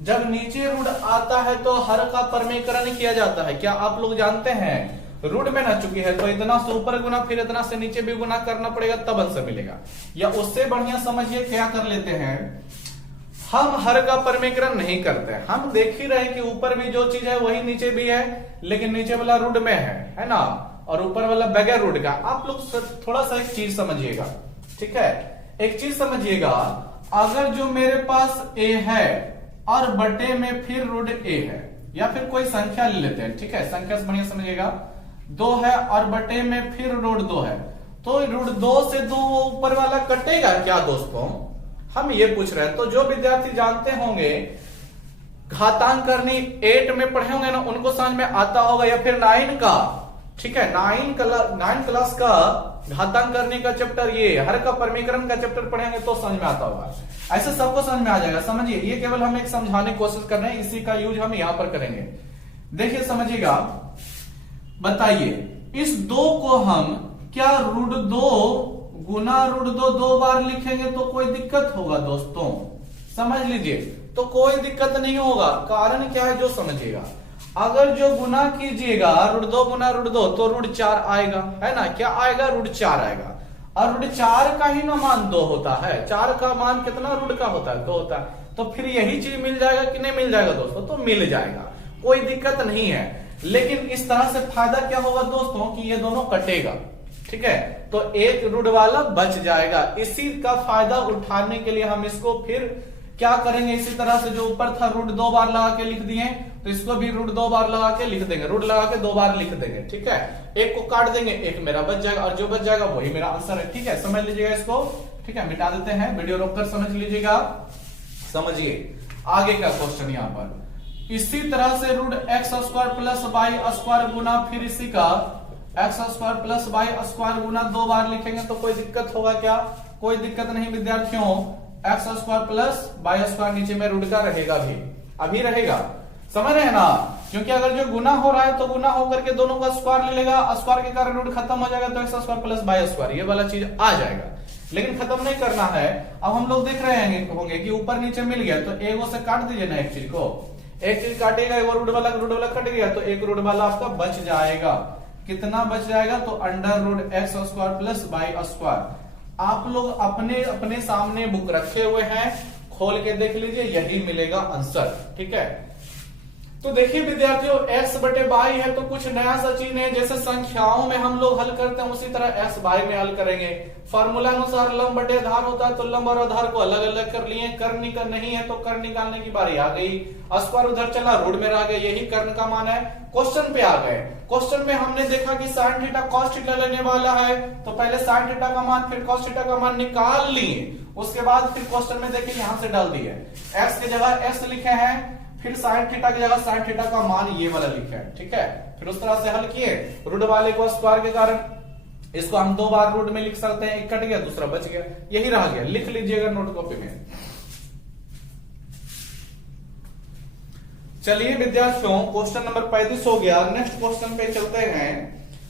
जब नीचे रूट आता है तो हर का परमीकरण किया जाता है। क्या आप लोग जानते हैं, रूट में ना चुकी है तो इतना से ऊपर गुना फिर इतना से नीचे भी गुना करना पड़ेगा तब आंसर मिलेगा। या उससे बढ़िया समझिए क्या कर लेते हैं, हम हर का परमीकरण नहीं करते, हम देख ही रहे कि ऊपर भी जो चीज है वही नीचे भी है, लेकिन नीचे वाला रूट में है ना, और ऊपर वाला बगैर रूट का। आप लोग थोड़ा सा एक चीज समझिएगा, ठीक है, एक चीज समझिएगा, अगर जो मेरे पास a है और बटे में फिर रूट a है, या फिर कोई संख्या ले लेते हैं, ठीक है, संख्या से बढ़िया समझिएगा, 2 है और बटे में फिर रूट 2 है, तो रूट 2 से 2 ऊपर वाला कटेगा क्या दोस्तों, हम ये पूछ रहे हैं। तो जो विद्यार्थी जानते होंगे घातांक करनी 8 में पढ़े होंगे ना, उनको समझ में आता होगा, या फिर 9 का, ठीक है, 9 क्लास का घातांक करने का चैप्टर, ये हर का परमीकरण का चैप्टर पढ़ेंगे तो समझ में आता होगा। ऐसे सबको समझ में आ जाएगा। समझिए, ये केवल हम एक समझाने की कोशिश कर रहे हैं, इसी का यूज हम यहां पर करेंगे। देखिए समझिएगा, बताइए इस 2 को हम क्या रूट 2 गुना रूट 2 बार लिखेंगे तो कोई दिक्कत होगा दोस्तों, समझ लीजिए, तो कोई दिक्कत नहीं होगा। कारण क्या है जो समझिएगा, अगर जो गुना कीजिएगा रूट 2 गुना रूट 2 तो रूट 4 आएगा, है ना, क्या आएगा, रूट 4 आएगा, और रूट 4 का ही ना मान 2 होता है, 4 का मान कितना रूट का होता है, 2 होता है, तो फिर यही चीज मिल जाएगा कि नहीं मिल जाएगा दोस्तों, तो मिल जाएगा, कोई दिक्कत नहीं है। लेकिन इस तरह से फायदा क्या होगा दोस्तों कि ये दोनों कटेगा, ठीक है, तो एक रूट वाला बच जाएगा। इसी का फायदा उठाने के लिए हम इसको फिर क्या करेंगे, इसी तरह से जो ऊपर था रूट 2 बार लगा के लिख दिए, तो इसको भी रूट 2 बार लगा के लिख देंगे, रूट लगा के 2 बार लिख देंगे, ठीक है, एक को काट देंगे, एक मेरा बच जाएगा, और जो बच जाएगा वही मेरा आंसर है, ठीक है, समझ लीजिएगा इसको, ठीक है, मिटा देते हैं, वीडियो रोककर समझ लीजिएगा। समझिए आगे का क्वेश्चन यहाँ पर, इसी तरह से root x square plus y square गुना, फिर इसी का x square plus y square गुना 2 बार लिखेंगे तो कोई दिक्कत होगा क्या, कोई दिक्कत नहीं विद्यार्थियों, x square plus y square नीचे में रूट का रहेगा भी, अभी रहेगा, समझ रहे हैं ना, क्योंकि अगर जो गुना हो रहा है तो गुना होकर के दोनों का स्क्वायर ले लेगा, स्क्वायर के कारण रूट खत्म हो जाएगा, तो x square plus y square ये वाला चीज आ जाएगा। लेकिन खत्म नहीं करना है, अब हम लोग देख रहे होंगे कि ऊपर नीचे मिल गया, तो एगो से काट दीजिए ना, एक चीज को, एक चीज काटेगा, वो रूट वाला कट गया, तो एक रूट वाला आपका बच जाएगा, कितना बच जाएगा, तो under root x square plus y square. आप लोग अपने अपने सामने बुक रखे हुए हैं, खोल के देख लीजिए, यही मिलेगा आंसर, ठीक है। तो देखिए विद्यार्थियों, x बटे वाई है तो कुछ नया सा चीज है, जैसे संख्याओं में हम लोग हल करते हैं उसी तरह x वाई में हल करेंगे। फॉर्मूला अनुसार लंब बटे आधार होता है, तो लंब और आधार को अलग अलग कर लिए, कर्ण का नहीं है तो कर्ण निकालने की बारी आ गई, स्क्वायर उधर चला रूट में रह गया, यही कर्ण का मान है। क्वेश्चन पे आ गए, क्वेश्चन में हमने देखा कि साइन थीटा कॉस थीटा लेने वाला है, तो पहले साइन थीटा का मान फिर कॉस थीटा का मान निकाल लिए, उसके बाद फिर क्वेश्चन में देखिए यहां से डाल दिए, x की जगह x लिखे हैं, फिर साइन थीटा की जगह साइन थीटा का मान ये वाला लिखा है, ठीक है, फिर उस तरह से हल किए, रूट वाले को स्क्वायर के कारण इसको हम 2 बार रूट में लिख सकते हैं, एक कट गया दूसरा बच गया, यही रह गया, लिख लीजिएगा नोट कॉपी में। चलिए विद्यार्थियों, क्वेश्चन नंबर 35 हो गया, नेक्स्ट क्वेश्चन पे चलते हैं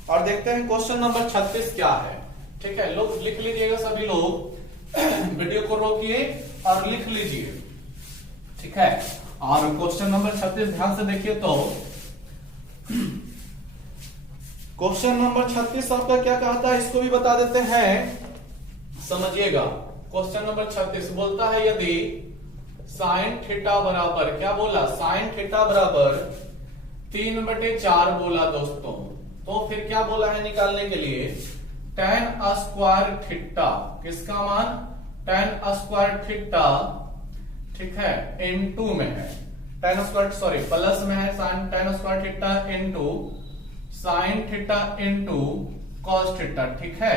और देखते हैं क्वेश्चन नंबर 36 क्या है, ठीक है, लोग लिख लीजिएगा, सभी लोग वीडियो को रोकिए और लिख लीजिए, ठीक है। और क्वेश्चन नंबर 36 ध्यान से देखिए, तो क्वेश्चन नंबर 36 आपका क्या कहता है इसको भी बता देते हैं, समझिएगा। क्वेश्चन नंबर 36 बोलता है यदि साइन थीटा बराबर, क्या बोला, साइन थीटा बराबर 3/4 बोला दोस्तों, तो फिर क्या बोला है निकालने के लिए, tan स्क्वायर थीटा, किसका मान, tan स्क्वायर थीटा, ठीक है, इनटू में है, tan स्क्वायर सॉरी प्लस में है, tan square theta into sine theta into cos theta, ठीक है,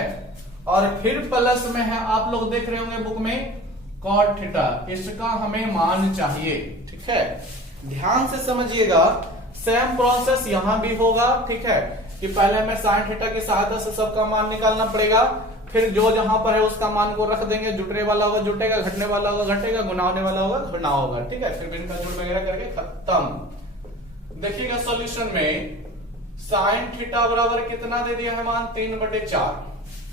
और फिर प्लस में है, आप लोग देख रहे होंगे बुक में, कॉट थीटा, इसका हमें मान चाहिए, ठीक है। ध्यान से समझिएगा, सेम प्रोसेस यहां भी होगा, ठीक है, कि पहले हमें साइन थीटा की सहायता से सबका मान निकालना पड़ेगा, फिर जो जहां पर है उसका मान को रख देंगे, जुटने वाला होगा जुटेगा, घटने वाला होगा घटेगा, गुना होने वाला होगा गुना होगा, ठीक है, फिर इनका जुड़ वगैरह करके खत्म। देखिएगा सॉल्यूशन में साइन थीटा बराबर कितना दे दिया है मान, 3/4,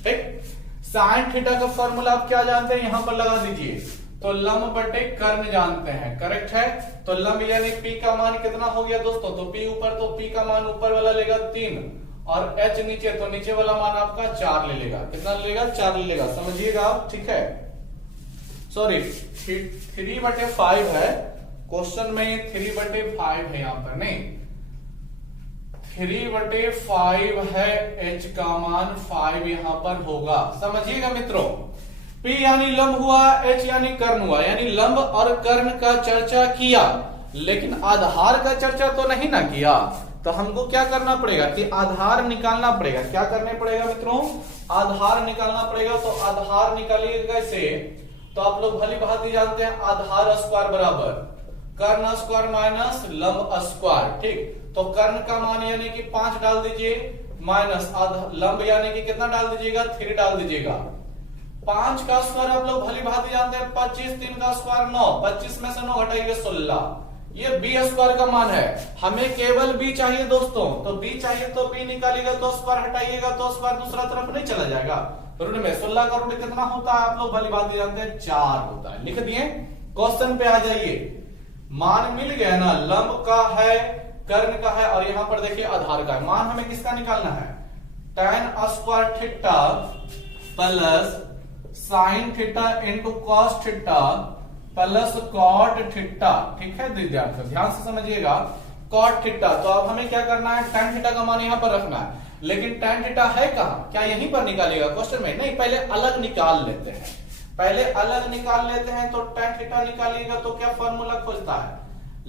ठीक। साइन थीटा का फॉर्मूला आप क्या जानते हैं, यहां पर लगा दीजिए, तो लंब बटे कर्ण जानते हैं, करेक्ट है, तो लंब यानी p का मान कितना हो गया दोस्तों, तो p ऊपर, तो p का मान ऊपर वाला लेगा 3 और h नीचे, तो नीचे वाला मान आपका 4 ले लेगा। कितना ले लेगा? 4 ले लेगा, समझिएगा, ठीक है। सॉरी 3/5 है क्वेश्चन में, 3/5 है, यहां पर नहीं 3/5 है, h का मान 5 यहां पर होगा, समझिएगा मित्रों। P यानी लंब हुआ, H यानी कर्ण हुआ, यानी लंब और कर्ण का चर्चा किया, लेकिन आधार का चर्चा तो नहीं ना किया। तो हमको क्या करना पड़ेगा कि आधार निकालना पड़ेगा। क्या करने पड़ेगा मित्रों? आधार निकालना पड़ेगा। तो आधार निकालिएगा कैसे? तो आप लोग भली भांति जानते हैं, आधार स्क्वायर बराबर कर्ण स्क्वायर माइनस लंब स्क्वायर, ठीक। तो कर्ण का मान यानी कि 5 डाल दीजिए, माइनस लंब यानी कि कितना डाल दीजिएगा? 3 डाल दीजिएगा। 5 का स्क्वायर आप लोग भली भांति जानते हैं 25, 3 का स्क्वायर 9, 25 में से 9 घटाइए 16, ये बी स्क्वायर का मान है। हमें केवल बी चाहिए दोस्तों, तो बी चाहिए तो बी निकालिएगा तो स्क्वायर हटाइएगा तो स्क्वायर दूसरा तरफ नहीं चला जाएगा। ऋण में 16 का ऋण कितना होता है आप लोग भली भांति जानते हैं? 4 होता है। लिख दिए, क्वेश्चन पे आ जाइए। मान मिल गया ना, लंब का है, कर्ण का है, और यहां पर देखिए आधार का है। मान हमें किसका निकालना है? tan square theta plus sine theta into cos theta plus cot theta, ठीक है विद्यार्थियों, ध्यान से समझिएगा। कॉट थीटा, तो अब हमें क्या करना है? tan थीटा का मान यहां पर रखना है, लेकिन tan थीटा है कहां? क्या यहीं पर निकालिएगा क्वेश्चन में? नहीं, पहले अलग निकाल लेते हैं, पहले अलग निकाल लेते हैं। तो tan थीटा निकालिएगा तो क्या फॉर्मूला खोजता है?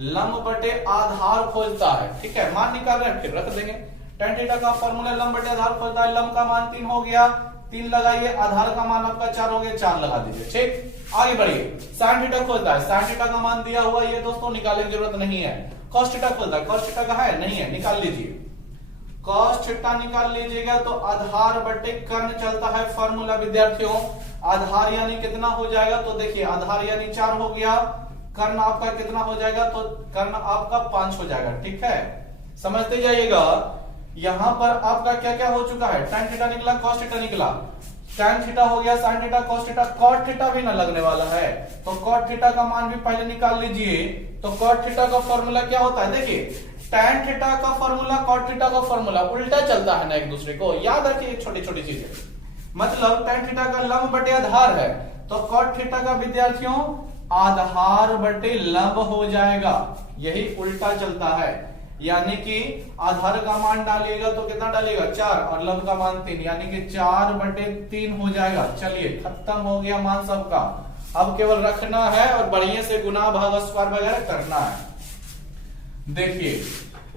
लंब बटे आधार खोजता है, ठीक है। मान निकाल रहे हैं, फिर रख देंगे। tan थीटा का फॉर्मूला लंब बटे आधार खोजता है। लंब का मान 3 हो गया, 3 लगाइए, आधार का मान आपका 4 हो गया, 4 लगा दीजिए, ठीक। आगे बढ़िए, साइन थीटा खोजता है, साइन थीटा का मान दिया हुआ ये दोस्तों, निकालने की जरूरत नहीं है। कॉस थीटा खोजता है, कॉस थीटा का है नहीं है, निकाल लीजिए। कॉस थीटा निकाल लीजिएगा तो आधार बटे कर्ण चलता है फॉर्मूला विद्यार्थियों। आधार यानी कितना हो जाएगा? तो देखिए आधार यानी 4 हो गया, कर्ण आपका कितना हो जाएगा? तो कर्ण आपका 5 हो जाएगा, ठीक है, समझते जाइएगा। यहां पर आपका क्या क्या हो चुका है? tan थीटा निकला, cos थीटा निकला, tan थीटा हो गया, sin theta, cos theta, cot theta भी ना लगने वाला है, तो cot थीटा का मान भी पहले निकाल लीजिए। तो cot थीटा का फॉर्मूला क्या होता है? देखिए tan थीटा का फॉर्मूला, cot थीटा का फॉर्मूला उल्टा चलता है ना एक दूसरे को, याद रखिए छोटी छोटी चीजें। मतलब tan थीटा का लंब बटे आधार है, तो cot थीटा का विद्यार्थियों आधार बटे लंब हो जाएगा, यही उल्टा चलता है। यानी कि आधार का मान डालिएगा तो कितना डालिएगा? 4, और लंब का मान 3, यानी कि 4/3 हो जाएगा। चलिए खत्म हो गया मान सबका, अब केवल रखना है और बढ़िया से गुना भाग स्क्वायर वगैरह करना है। देखिए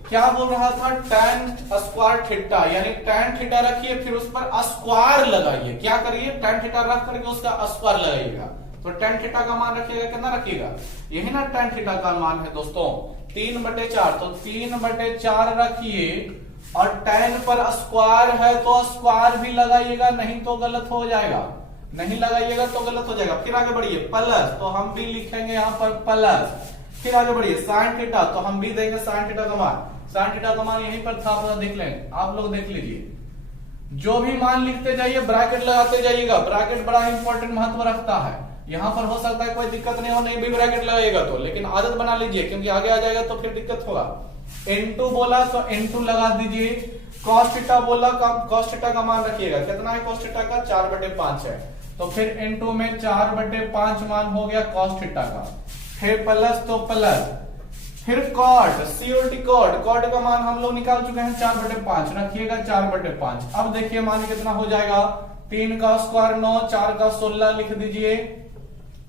क्या बोल रहा था? tan स्क्वायर थीटा, यानी tan थीटा रखिए, फिर उस पर स्क्वायर लगाइए। क्या करिए? tan थीटा रख करके उसका स्क्वायर लगाइएगा। तो tan थीटा का मान रखिएगा, कितना रखिएगा? यही ना tan थीटा का मान है दोस्तों, 3/4, तो 3/4 रखिए, और tan पर स्क्वायर है तो स्क्वायर भी लगाइएगा, नहीं तो गलत हो जाएगा, नहीं लगाइएगा तो गलत हो जाएगा। फिर आगे बढ़िए, प्लस, तो हम भी लिखेंगे यहां पर प्लस। फिर आगे बढ़िए, साइन थीटा, तो हम भी देंगे साइन थीटा का मान। साइन थीटा का मान यहीं पर था, अपना देख लेंगे, आप लोग देख लीजिए। जो भी मान लिखते जाइए ब्रैकेट लगाते जाइएगा, ब्रैकेट बड़ा इंपॉर्टेंट महत्व रखता है। यहां पर हो सकता है कोई दिक्कत नहीं हो, नहीं भी ब्रैकेट लगाएगा तो, लेकिन आदत बना लीजिए, क्योंकि आगे आ जाएगा तो फिर दिक्कत होगा। n2 बोला तो n2 लगा दीजिए, cos थीटा बोला, cos थीटा का मान रखिएगा, कितना है cos थीटा का? 4/5 है, तो फिर n2 में 4/5 मान हो गया cos थीटा का। फिर प्लस, तो प्लस, फिर cot, cot का मान हम लोग निकाल चुके हैं 4/5, रखिएगा 4/5। अब देखिए मान कितना हो जाएगा? 3 का स्क्वायर 9, 4 का 16 लिख दीजिए,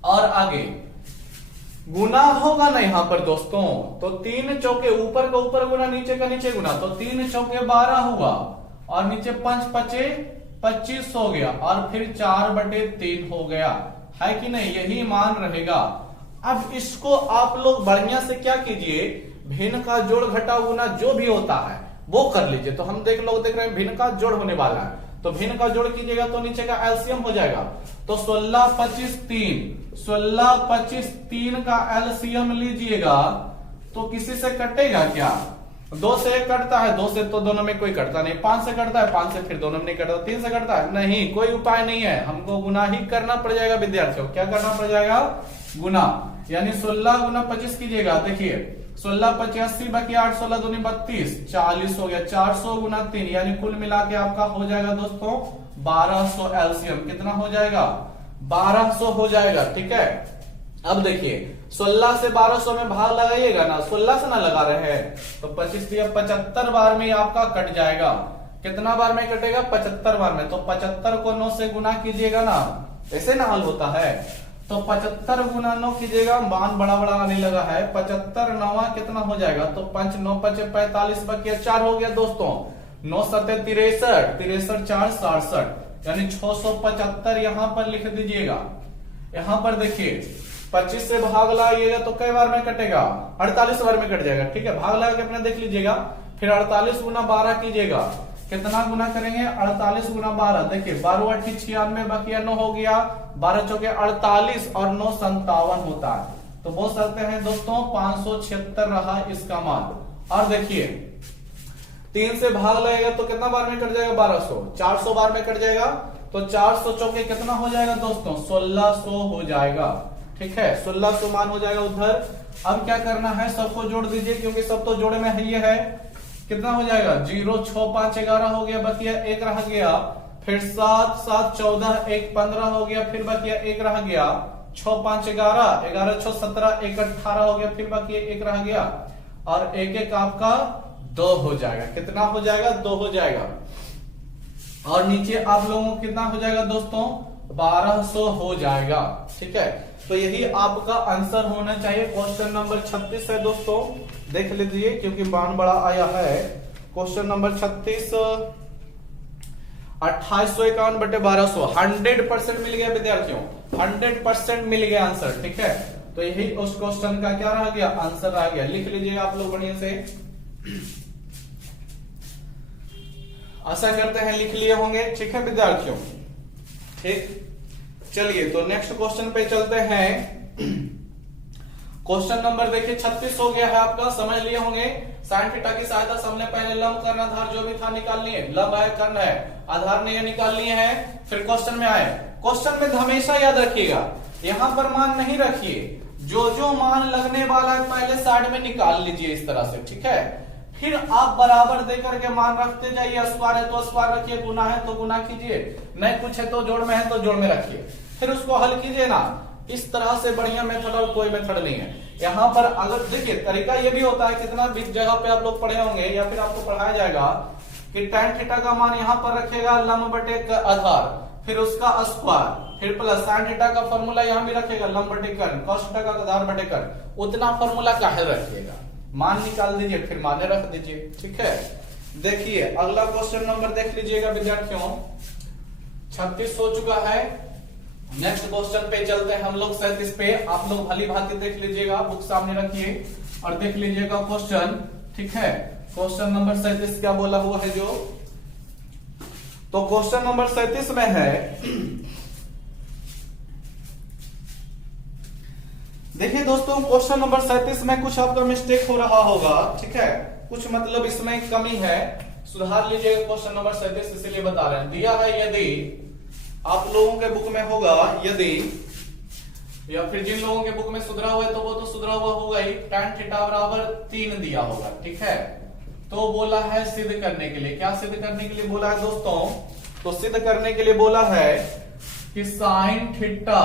और आगे गुना होगा ना यहां पर दोस्तों, तो 3 चौके ऊपर का ऊपर गुना, नीचे का नीचे गुना, तो 3 चौके 12 हुआ, और नीचे 5 पचे 25 हो गया, और फिर 4/3 हो गया, है कि नहीं? यही मान रहेगा। अब इसको आप लोग बढ़िया से क्या कीजिए, भिन्न का जोड़ घटा गुना जो भी होता है वो कर लीजिए। तो हम देख रहे हैं भिन्न का जोड़ होने वाला है, तो भिन्न का जोड़ कीजिएगा तो नीचे का एलसीएम हो जाएगा। तो 16, 25, 3, 16, 25, 3 का एलसीएम लीजिएगा तो किसी से कटेगा क्या? 2 से कटता है, 2 से तो दोनों में कोई कटता नहीं, 5 से कटता है, 5 से फिर दोनों में नहीं कटता, 3 से कटता है नहीं, कोई उपाय नहीं है, हमको गुना ही करना पड़ जाएगा विद्यार्थियों। क्या करना पड़ जाएगा? गुना, यानी 16 गुना 25 कीजिएगा। देखिए 16 85 बाकी 8 16 दूनी 32, 40 हो गया। 400 गुना 3 यानी कुल मिला के आपका हो जाएगा दोस्तों 1200 एलसीएम। कितना हो जाएगा? 1200 हो जाएगा। ठीक है, अब देखिए 16 से 1200 में भाग लगाइएगा ना, 16 से ना लगा रहे हैं तो 25 दिया 75 बार में आपका कट जाएगा। कितना बार में कटेगा? 75 बार में। तो 75 को 9 से गुना कीजिएगा ना, ऐसे ना हल होता है। तो 75 गुना 9 कीजिएगा, मान बड़ा बड़ा आने लगा है। 75 9 कितना हो जाएगा? तो 5 9 5 45 बाकी 4 हो गया दोस्तों। 9 7 63, 63 4 67 यानी 675 यहां पर लिख दीजिएगा। यहां पर देखिए 25 से भाग लगाइएगा तो कई बार में कटेगा? 48 बार में कट जाएगा। ठीक है, भाग लगा के अपने देख लीजिएगा। फिर 48 गुना 12 कीजिएगा। कितना गुना करेंगे? 48 गुना 12। देखिए 12 8 96 बाकी 9 हो गया। 12 चौके 48 और 9 57 होता है। तो बोल सकते हैं दोस्तों 576 रहा इसका मान। और देखिए 3 से भाग लगेगा तो कितना बार में कट जाएगा? 1200। 400 बार में कट जाएगा तो 400 चौके कितना हो जाएगा दोस्तों? 1600 हो जाएगा। ठीक है, 1600 मान हो जाएगा उधर। अब क्या करना है? सबको जोड़ दीजिए क्योंकि सब तो जोड़े में है ये है। कितना हो जाएगा? 0 6 5 11 हो गया, बकिया 1 रह गया। फिर 7 7 14 1 15 हो गया, फिर बकिया 1 रह गया। 6 5 11 11 6 17 1 18 हो गया, फिर बकिया 1 रह गया। और 1 1 आपका 2 हो जाएगा। कितना हो जाएगा? 2 हो जाएगा। और नीचे आप लोगों को कितना हो जाएगा दोस्तों? 1200 हो जाएगा। ठीक है, तो यही आपका आंसर होना चाहिए। क्वेश्चन नंबर 36 है दोस्तों, देख लीजिए क्योंकि मान बड़ा आया है। क्वेश्चन नंबर 36 2851 बटे 1200 100% मिल गया विद्यार्थियों, 100% मिल गया आंसर। ठीक है, तो यही उस क्वेश्चन का क्या रह गया? आंसर रह गया। लिख लीजिए आप लोग बढ़िया से। आशा करते हैं लिख लिए होंगे। ठीक है विद्यार्थियों, ठीक, चलिए तो नेक्स्ट क्वेश्चन पे चलते हैं। क्वेश्चन नंबर देखिए 36 हो गया है आपका, समझ लिए होंगे। साइन थीटा की सहायता से हमने पहले लंब कर्ण आधार जो भी था निकाल लिए। लंब है, कर्ण है, आधार ने ये निकाल लिए हैं। फिर क्वेश्चन में आए। क्वेश्चन में हमेशा याद रखिएगा यहां पर मान नहीं रखिए, जो जो मान लगने वाला है पहले साइड में निकाल लीजिए इस तरह से। ठीक है, फिर आप बराबर देकर के मान रखते जाइए। स्क्वायर है तो स्क्वायर रखिए, गुना है तो गुना कीजिए, नहीं कुछ है तो जोड़ में है तो जोड़ में रखिए, फिर उसको हल कीजिए ना। इस तरह से बढ़िया मेथड और कोई मेथड नहीं है। यहाँ पर अगर देखिए तरीका ये भी होता है, कितना भी जगह पे आप लोग पढ़े होंगे या फिर आपको पढ़ाया जाएगा कि tan थीटा का मान यहाँ पर रखेगा लंब बटे आधार, फिर उसका स्क्वायर, फिर प्लस sin थीटा का फॉर्मूला यहाँ भी रखेगा लंब बटे कर्ण, cos थीटा का आधार बटे कर्ण। उतना फॉर्मूला काहे रखिएगा, मान निकाल दीजिए फिर माने रख दीजिए। ठीक है, देखिए अगला क्वेश्चन नंबर देख लीजिएगा विद्यार्थियों। 36 हो चुका है। नेक्स्ट क्वेश्चन पे चलते हैं हम लोग 37 पे। आप लोग भली भांति देख लीजिएगा, बुक सामने रखिए और देख लीजिएगा क्वेश्चन। ठीक है, क्वेश्चन नंबर 37 क्या बोला हुआ है जो, तो क्वेश्चन नंबर 37 में है, देखिए दोस्तों क्वेश्चन नंबर 37 में कुछ आपका मिस्टेक हो रहा होगा। ठीक है, कुछ मतलब इसमें कमी है, सुधार लीजिएगा। क्वेश्चन नंबर 37 इसलिए बता रहे हैं, दिया है यदि आप लोगों के बुक में होगा यदि, या फिर जिन लोगों के बुक में सुधरा हुआ है तो वो तो सुधरा हुआ होगा ही, tan थीटा बराबर 3 दिया होगा। ठीक है, तो बोला है सिद्ध करने के लिए, क्या सिद्ध करने के लिए बोला है दोस्तों, तो सिद्ध करने के लिए बोला है कि sin theta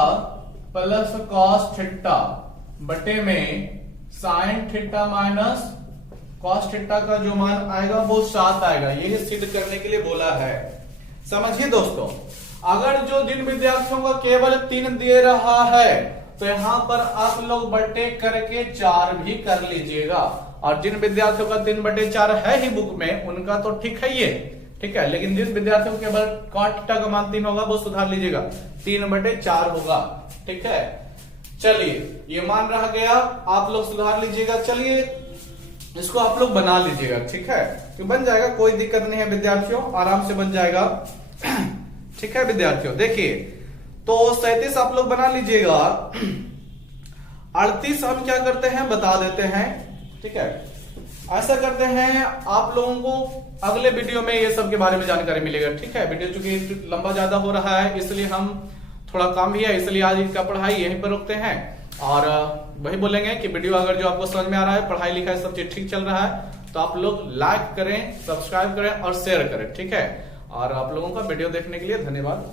plus cos theta बटे में sin theta minus cos theta का जो मान आएगा वो 7 आएगा। यही सिद्ध करने के लिए बोला है। समझिए दोस्तों, अगर जो जिन विद्यार्थियों का केवल 3 दे रहा है तो यहां पर आप लोग बटे करके 4 भी कर लीजिएगा, और जिन विद्यार्थियों का 3 बटे 4 है ही बुक में उनका तो ठीक है ये। ठीक है, लेकिन जिन विद्यार्थियों को केवल cos थीटा का मान 3 होगा वो सुधार लीजिएगा, 3 बटे 4 होगा। ठीक है, चलिए ये मान रह गया, आप लोग सुधार लीजिएगा। चलिए इसको आप लोग बना लीजिएगा। ठीक है, तो बन जाएगा, कोई दिक्कत नहीं है विद्यार्थियों, आराम से बन जाएगा। ठीक है विद्यार्थियों, देखिए तो 37 आप लोग बना लीजिएगा। 38 हम क्या करते हैं बता देते हैं। ठीक है, ऐसा करते हैं, आप लोगों को अगले वीडियो में ये सब के बारे में जानकारी मिलेगा। ठीक है, वीडियो चूंकि लंबा ज्यादा हो रहा है इसलिए हम थोड़ा काम भी है, इसलिए आज इसका पढ़ाई यहीं पर रोकते हैं। और वही बोलेंगे कि वीडियो अगर जो आपको समझ में आ रहा है, पढ़ाई लिखाई सब चीज ठीक चल रहा है, तो आप लोग लाइक करें, सब्सक्राइब करें और शेयर करें, ठीक है। और आप लोगों का वीडियो देखने के लिए धन्यवाद।